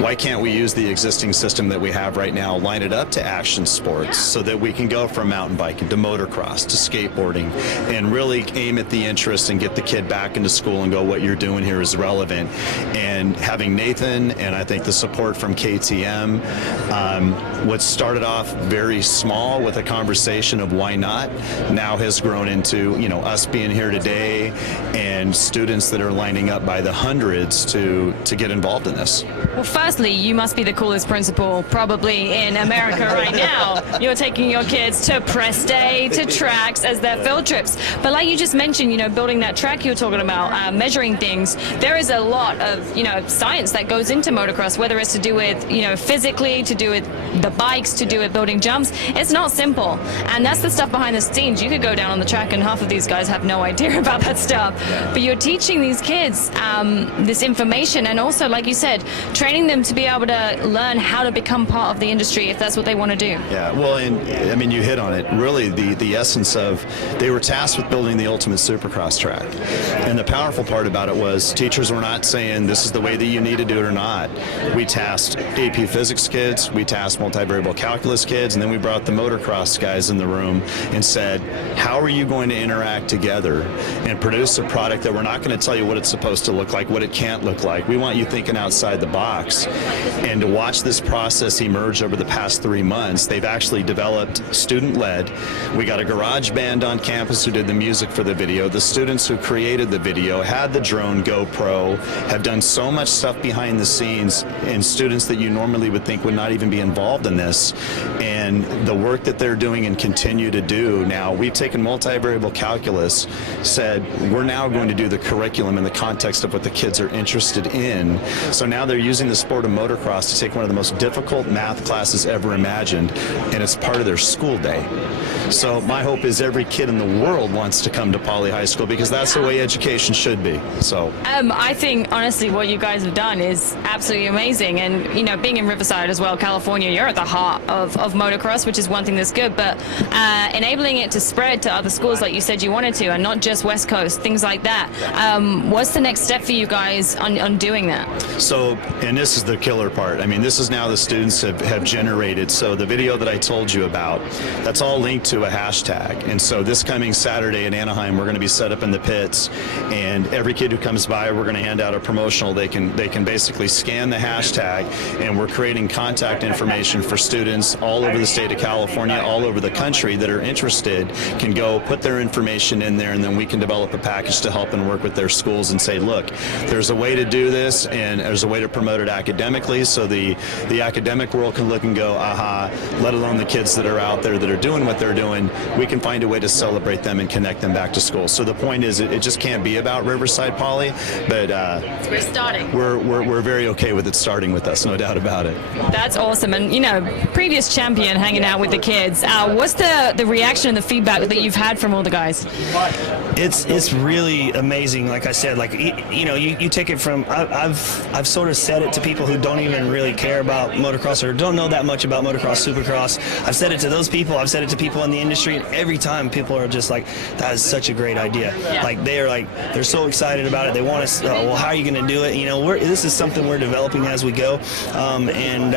Why can't we use the existing system that we have right now, line it up to action sports, so that we can go from mountain biking to motocross to skateboarding, and really aim at the interest and get the kid back into school and go, what you're doing here is relevant. And having Nathan, and I think the support from KTM, what started off very small with a conversation of why not, now has grown into us being here today, and students that are lining up by the hundreds to get involved in this. Well, firstly, you must be the coolest principal probably in America right now. You're taking your kids to press day, to tracks as their field trips. But like you just mentioned, building that track you're talking about, measuring things, there is a lot of, science that goes into motocross, whether it's to do with, physically, to do with the bikes, tricks to do it, building jumps. It's not simple, and that's the stuff behind the scenes. You could go down on the track and half of these guys have no idea about that stuff, but you're teaching these kids this information, and also, like you said, training them to be able to learn how to become part of the industry if that's what they want to do. Yeah, well, and I mean, you hit on it. Really, the essence of, they were tasked with building the ultimate Supercross track, and the powerful part about it was teachers were not saying this is the way that you need to do it or not. We tasked AP Physics kids, we tasked multivariable calculus kids, and then we brought the motocross guys in the room and said, how are you going to interact together and produce a product that we're not going to tell you what it's supposed to look like, what it can't look like. We want you thinking outside the box. And to watch this process emerge over the past 3 months, they've actually developed student-led. We got a garage band on campus who did the music for the video. The students who created the video had the drone GoPro, have done so much stuff behind the scenes, and students that you normally would think would not even be involved in this. And the work that they're doing and continue to do now, we've taken multivariable calculus, said we're now going to do the curriculum in the context of what the kids are interested in. So now they're using the sport of motocross to take one of the most difficult math classes ever imagined, and it's part of their school day. So my hope is every kid in the world wants to come to Poly High School, because that's the way education should be. So I think honestly what you guys have done is absolutely amazing, and you know, being in Riverside as well, California, you're at the heart of motocross, which is one thing that's good, but enabling it to spread to other schools like you said you wanted to, and not just West Coast, things like that. What's the next step for you guys on doing that? So, and this is the killer part, I mean, this is now the students have generated, so the video that I told you about, that's all linked to a hashtag. And so this coming Saturday in Anaheim, we're going to be set up in the pits, and every kid who comes by, we're going to hand out a promotional. They can basically scan the hashtag, and we're creating contact information for students all over the state of California, all over the country that are interested, can go put their information in there, and then we can develop a package to help and work with their schools and say, look, there's a way to do this, and there's a way to promote it academically, so the academic world can look and go, aha, let alone the kids that are out there that are doing what they're doing, we can find a way to celebrate them and connect them back to school. So the point is, it just can't be about Riverside Poly, but we're starting. We're very okay with it starting with us, no doubt about it. That's awesome, and you know, previous champion hanging out with the kids. What's the reaction and the feedback that you've had from all the guys? It's really amazing. Like I said, like you know, you take it from, I've sort of said it to people who don't even really care about motocross or don't know that much about motocross, supercross. I've said it to those people. I've said it to people in the industry, and every time people are just like, that is such a great idea. Yeah. Like they're so excited about it. They want us. Well, how are you going to do it? You know, this is something we're developing as we go, and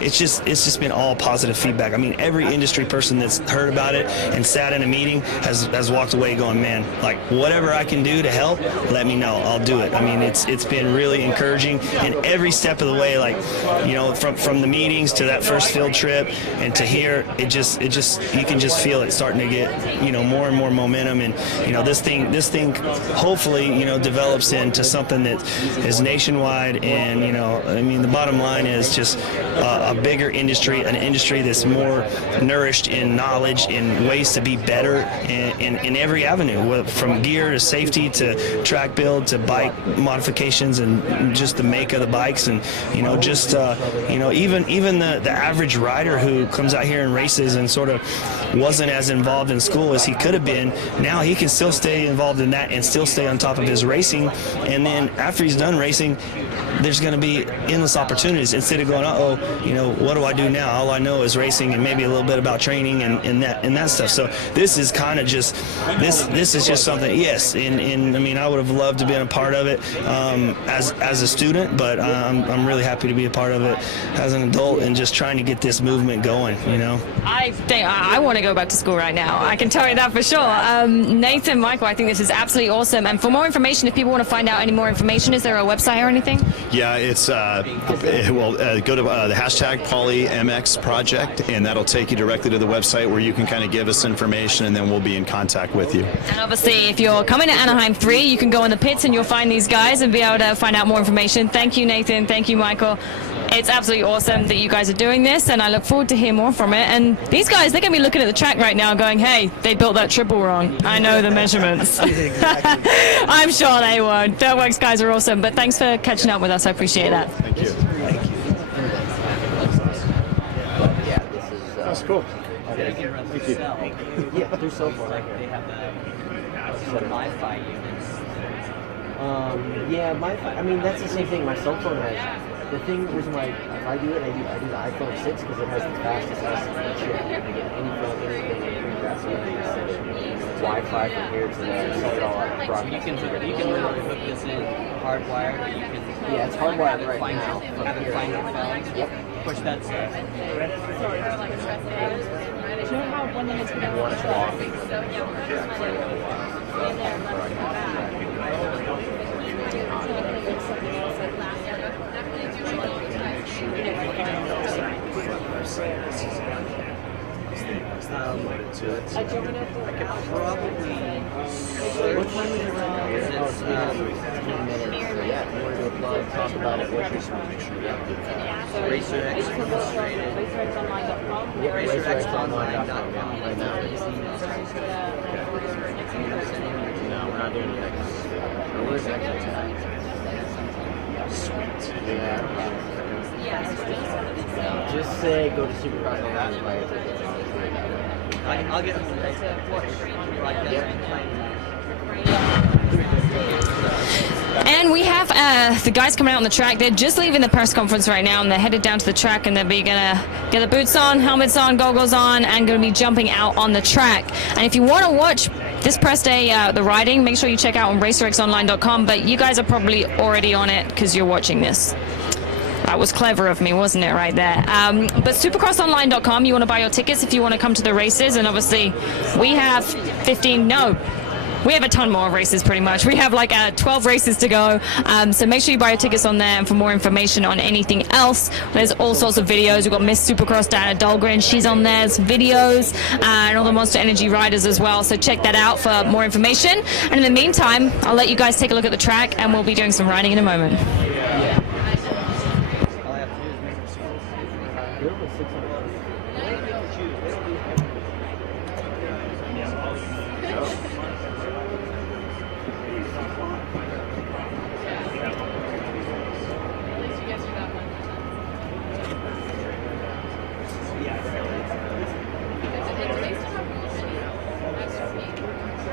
it's just been all positive feedback. I mean, every industry person that's heard about it and sat in a meeting has walked away going, man, like whatever I can do to help, let me know. I'll do it. I mean, it's been really encouraging, and every step of the way, like, you know, from the meetings to that first field trip and to here, it just you can just feel it starting to get, you know, more and more momentum, and you know, this thing hopefully, you know, develops into something that is nationwide. And you know, I mean, the bottom line is just a bigger industry, an industry that's more nourished in knowledge, in ways to be better in every avenue, from gear to safety to track build to bike modifications and just the make of the bikes, and you know, just you know, even the average rider who comes out here and races and sort of wasn't as involved in school as he could have been, now he can still stay involved in that and still stay on top of his racing. And then after he's done racing, there's going to be endless opportunities, instead of going, uh-oh, you know, what do I do now? All I know is racing and maybe a little bit about training and that stuff. So this is kind of just, this is just something, yes, and I mean, I would have loved to be a part of it as a student, but I'm really happy to be a part of it as an adult and just trying to get this movement going, you know. I think I want to go back to school right now. I can tell you that for sure. Nathan, Michael, I think this is absolutely awesome. And for more information, if people want to find out any more information, is there a website or anything? Yeah, it's go to the hashtag PolyMX project, and that'll take you directly to the website where you can kind of give us information, and then we'll be in contact with you. And obviously, if you're coming to Anaheim 3, you can go in the pits and you'll find these guys and be able to find out more information. Thank you, Nathan. Thank you, Michael. It's absolutely awesome that you guys are doing this, and I look forward to hear more from it. And these guys, they're going to be looking at the track right now going, hey, they built that triple wrong. I know the measurements. I'm sure they won't. Dirtworks guys are awesome, but thanks for catching up with us. I appreciate that. Thank you. Yeah, this is That's cool. Okay. You can run through cell. Yeah, through cell phone right here. They have the Wi-Fi units. Yeah, I mean, that's the same thing. My cell phone has. The reason why if I do it, I do the iPhone 6 because it has the fastest SD chip. I get any film, anything, pretty fast. Wi-Fi from here to there. Set it all up. You can literally hook this in hardwired. Or you can. Yeah, it's hardwired right now. Have it find your phones. Yep. Push that stuff. Do you know how one minute's going to One o'clock. I could probably. What time is it right now? It's 10 minutes. Yeah, if you want to do a plug, talk about it. What's your speech? Yeah. Racer X Illustrated. RacerXOnline.com. Yeah, RacerXOnline.com. Yeah, right now. No, we're not doing it. Where's X? Yeah. Just say go to Supercross Online and buy a ticket. I'll get them And we have the guys coming out on the track. They're just leaving the press conference right now, and they're headed down to the track, and they're gonna get the boots on, helmets on, goggles on, and gonna be jumping out on the track. And if you want to watch this press day, the riding, make sure you check out on RacerXOnline.com. But you guys are probably already on it because you're watching this. That was clever of me, wasn't it, right there? But supercrossonline.com, you want to buy your tickets if you want to come to the races. And obviously, we have we have a ton more races pretty much. We have like 12 races to go. So make sure you buy your tickets on there. And for more information on anything else, there's all sorts of videos. We've got Miss Supercross Diana Dahlgren. She's on there. There's videos and all the Monster Energy riders as well. So check that out for more information. And in the meantime, I'll let you guys take a look at the track, and we'll be doing some riding in a moment.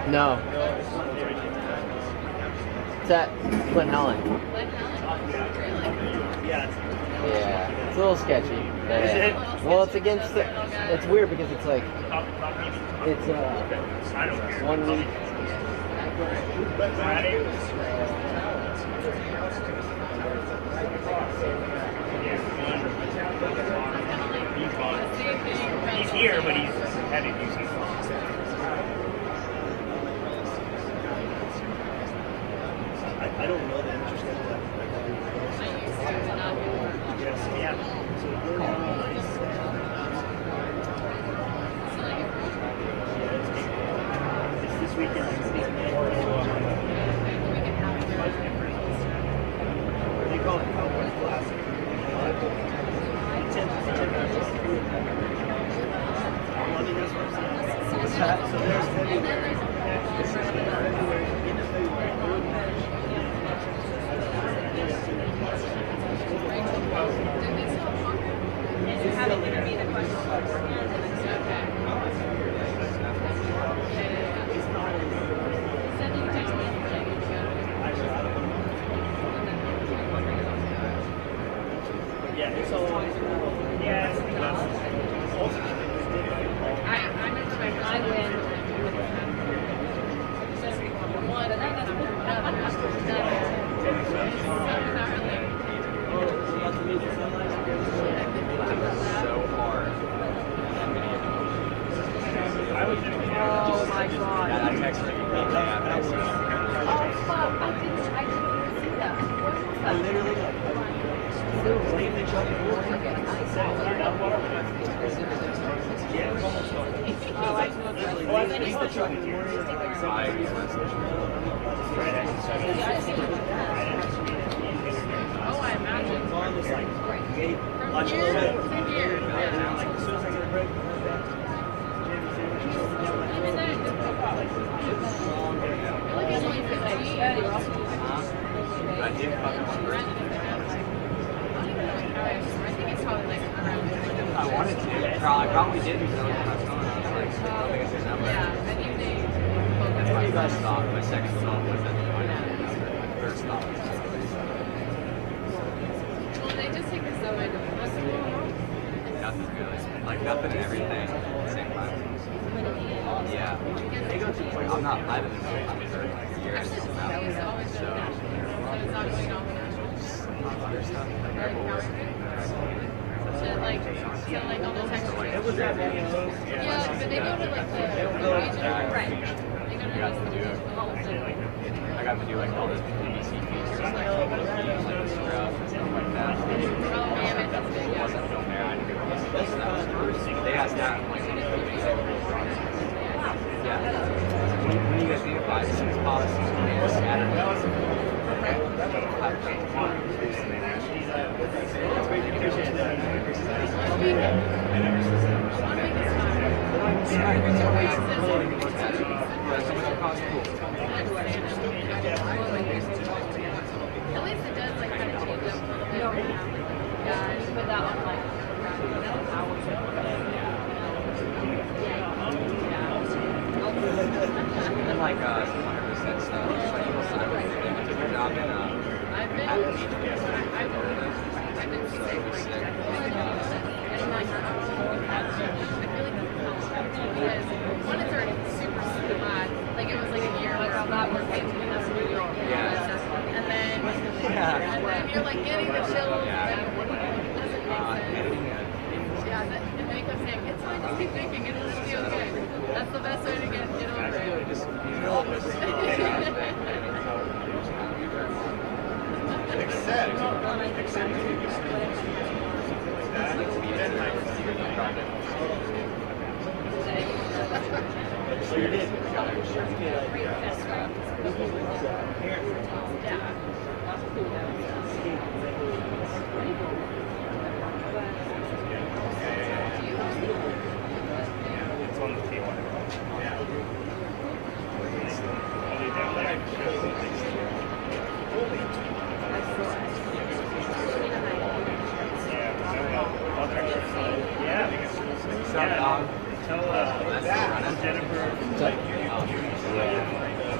No. It's at Glen Helen. Yeah. It's a little sketchy. Is it? Well, it's against the, it's weird because it's like, it's 1 week. He's here, but he's headed UC. I don't know the interest in that. Yes, yeah. It's this weekend. They call it Cowboys Classic. So there's February. I wanted to. I probably did because I was on my phone. I was like, I don't think I said number. That's my first thought. My second thought was that my first thought was Well, they just take the subway to nothing really. Like nothing and everything at the same time. Yeah. They go to like, I'm not, I haven't been for years now. So, other stuff. like all the Texas. Yeah, but they go to like the regional, right? They go to I got to do like all this BBC features, like the scrub and stuff like that. Oh, yeah, That wasn't filmed there. I didn't go to this. That was first. They asked that. I'm like, yeah. When you guys need to buy some policies, At least it does like kind of change up a little bit. Yeah, and put that on like. And like 100% stuff. Like you also took your job in I've been sick. Because one, it's already super, super bad. Like it was like a year, like how that was getting in the studio. And then you're like getting the chills. And it doesn't make sense. Yeah, and then he kept saying, it's fine, just keep thinking, it'll just be okay. That's the best way to get over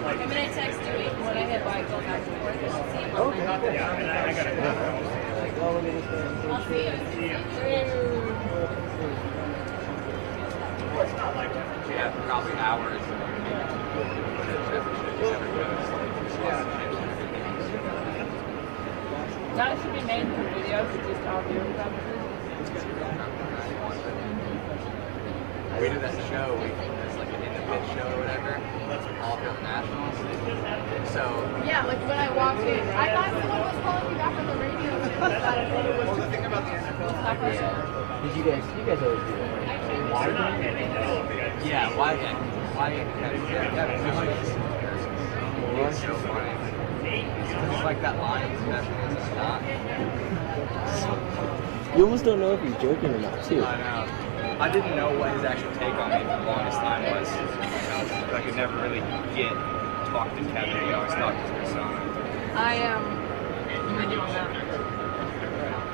I'm gonna text you when I hit bike, go back and forth. I'll see you. Yeah, probably hours. That should be made for videos, just audio conversation. We did that show, it's like an independent show or whatever, all for the Nationals. So yeah, like when I walked in, I thought someone was calling me back on the radio. What's the thing about the NFL? Did you guys always do that? Why? yeah, why? It's so funny. Because it's like that line, especially it's not. You almost don't know if he's joking or not, too. I know. I didn't know what his actual take on me for the longest time was. I could never really talk to Kevin. He always talked to his persona. I video on that.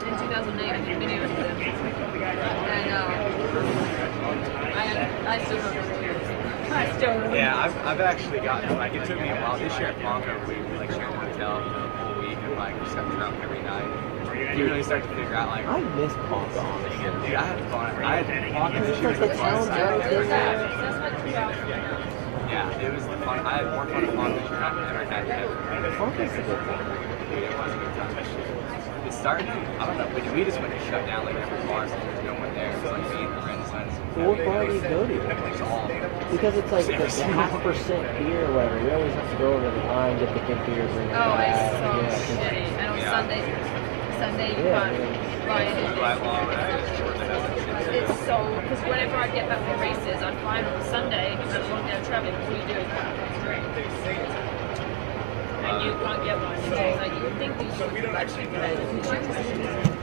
In 2008, I did videos with him. And I still don't know. I still don't know. Yeah, I've actually gotten, like, it took me a while. This year at Ponco, we like shared a hotel for a whole week and like just got drunk every night. You really start to figure out, like, I miss Ponco. Dude, I had fun. Ponco this year was the funnest I've ever had. Yeah, it was the fun. I had more fun at Ponco this year I've ever had ever. Ponco's a good time. It was a good time. It started, I don't know, we just went to shut down like every bar, so there's no one there. It was like me and the Renaissance. So what bar do you go to? Because it's like the 0.5% beer or whatever. We always have to go over to the line, get the good beer, bring it Oh, back. it's so shitty. I know Sunday you can't buy it. It's so, because whenever I get back from races, I'm fine on Sunday, and I'm going down traffic, what do you do? And you can't get one. So it's like, you think these should be actually good.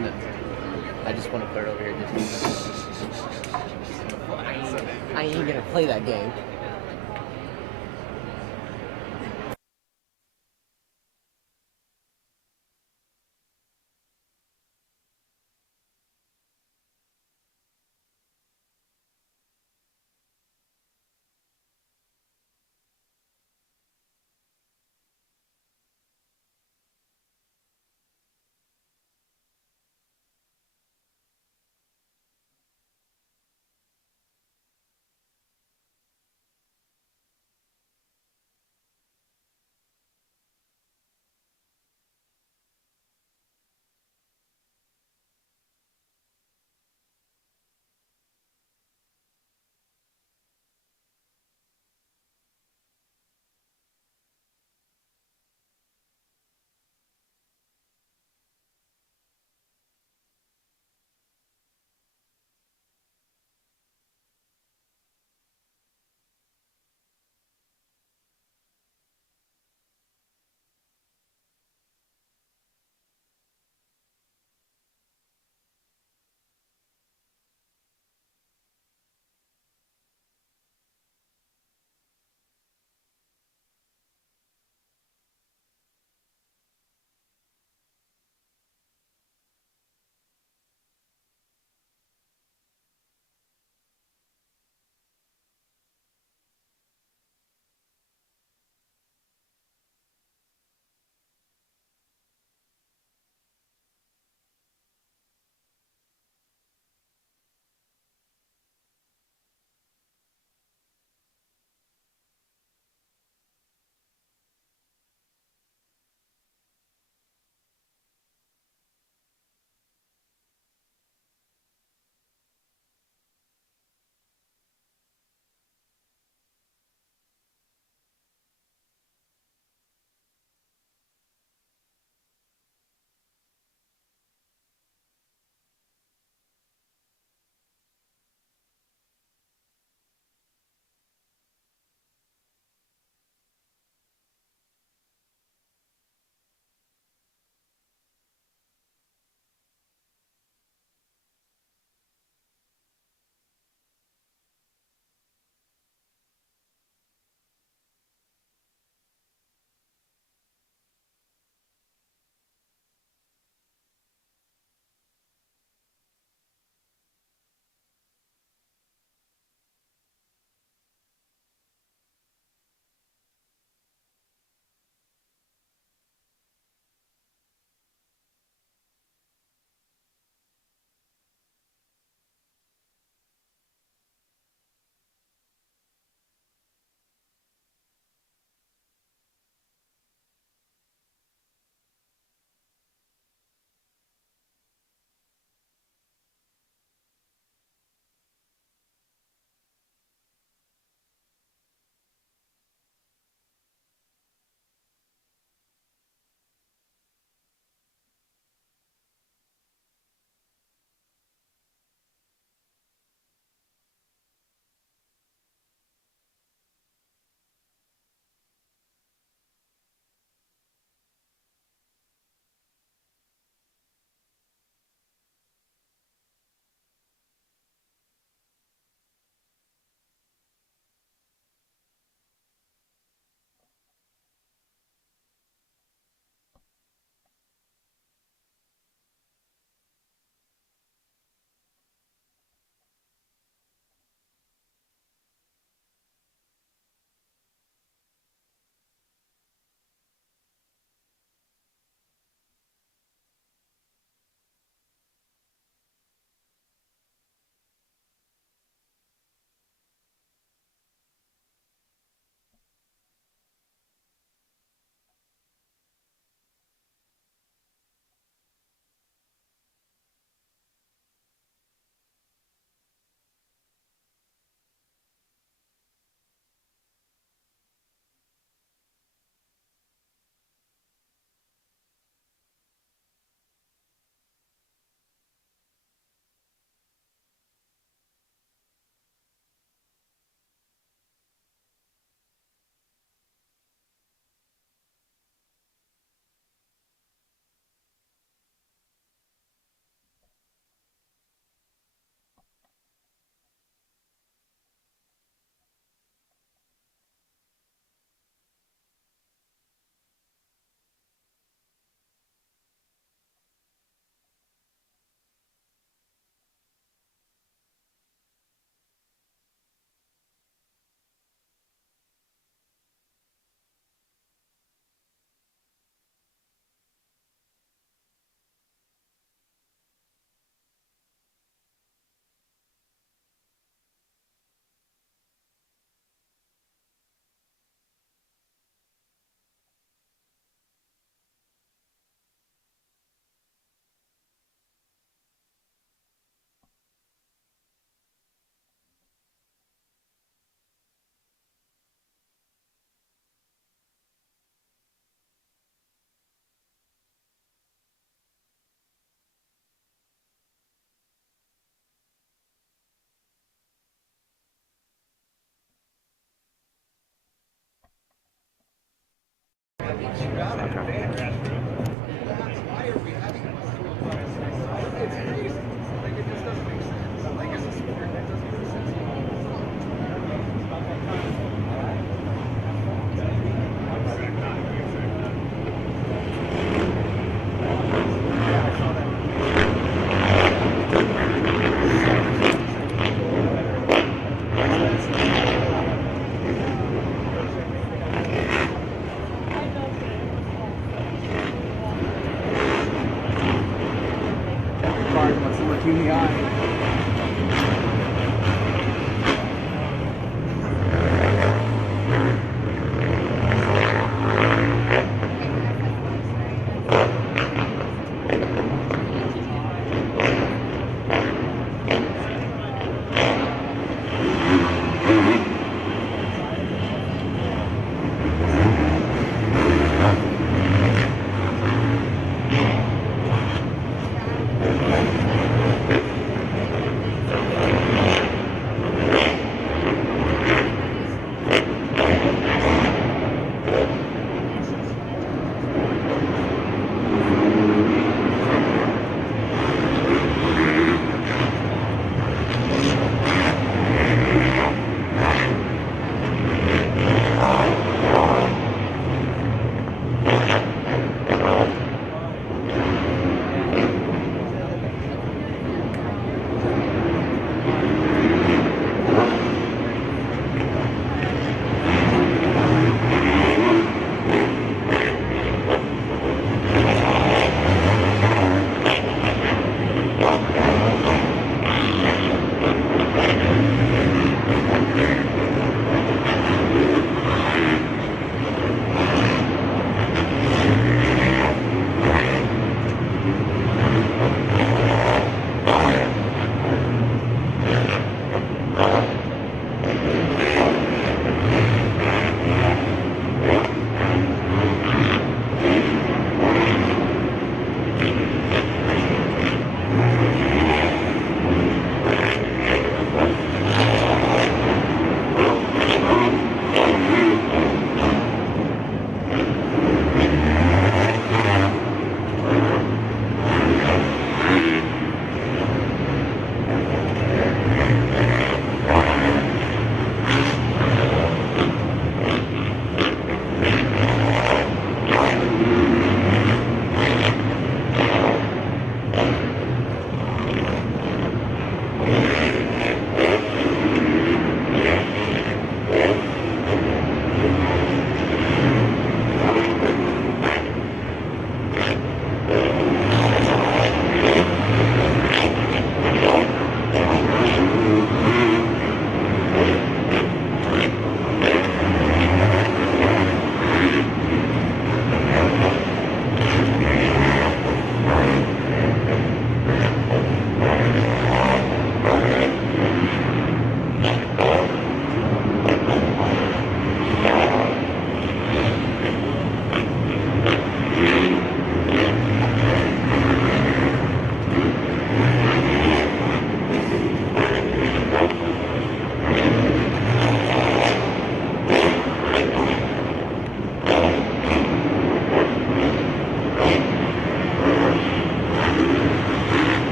No. I just want to put it over here. I ain't gonna play that game.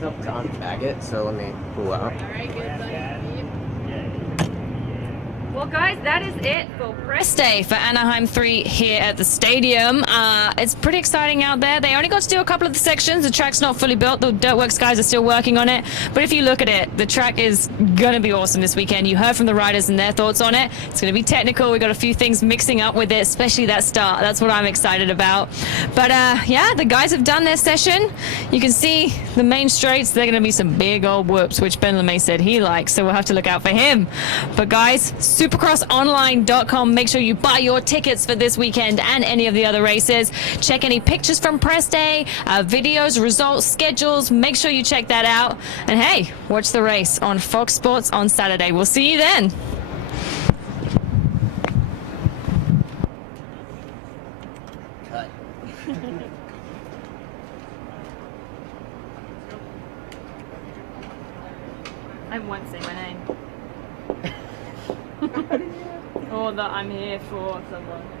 it's up to unbag it, so let me pull out. Well, guys, that is it for press day for Anaheim 3 here at the stadium. It's pretty exciting out there. They only got to do a couple of the sections. The track's not fully built. The Dirtworks guys are still working on it. But if you look at it, the track is going to be awesome this weekend. You heard from the riders and their thoughts on it. It's going to be technical. We've got a few things mixing up with it, especially that start. That's what I'm excited about. But yeah, the guys have done their session. You can see the main straights. They're going to be some big old whoops, which Ben LeMay said he likes. So we'll have to look out for him. But guys, supercrossonline.com. Make sure you buy your tickets for this weekend and any of the other races. Check any pictures from press day, videos, results, schedules. Make sure you check that out. And hey, watch the race on Fox Sports on Saturday. We'll see you then. I won't say my name. Or that I'm here for someone.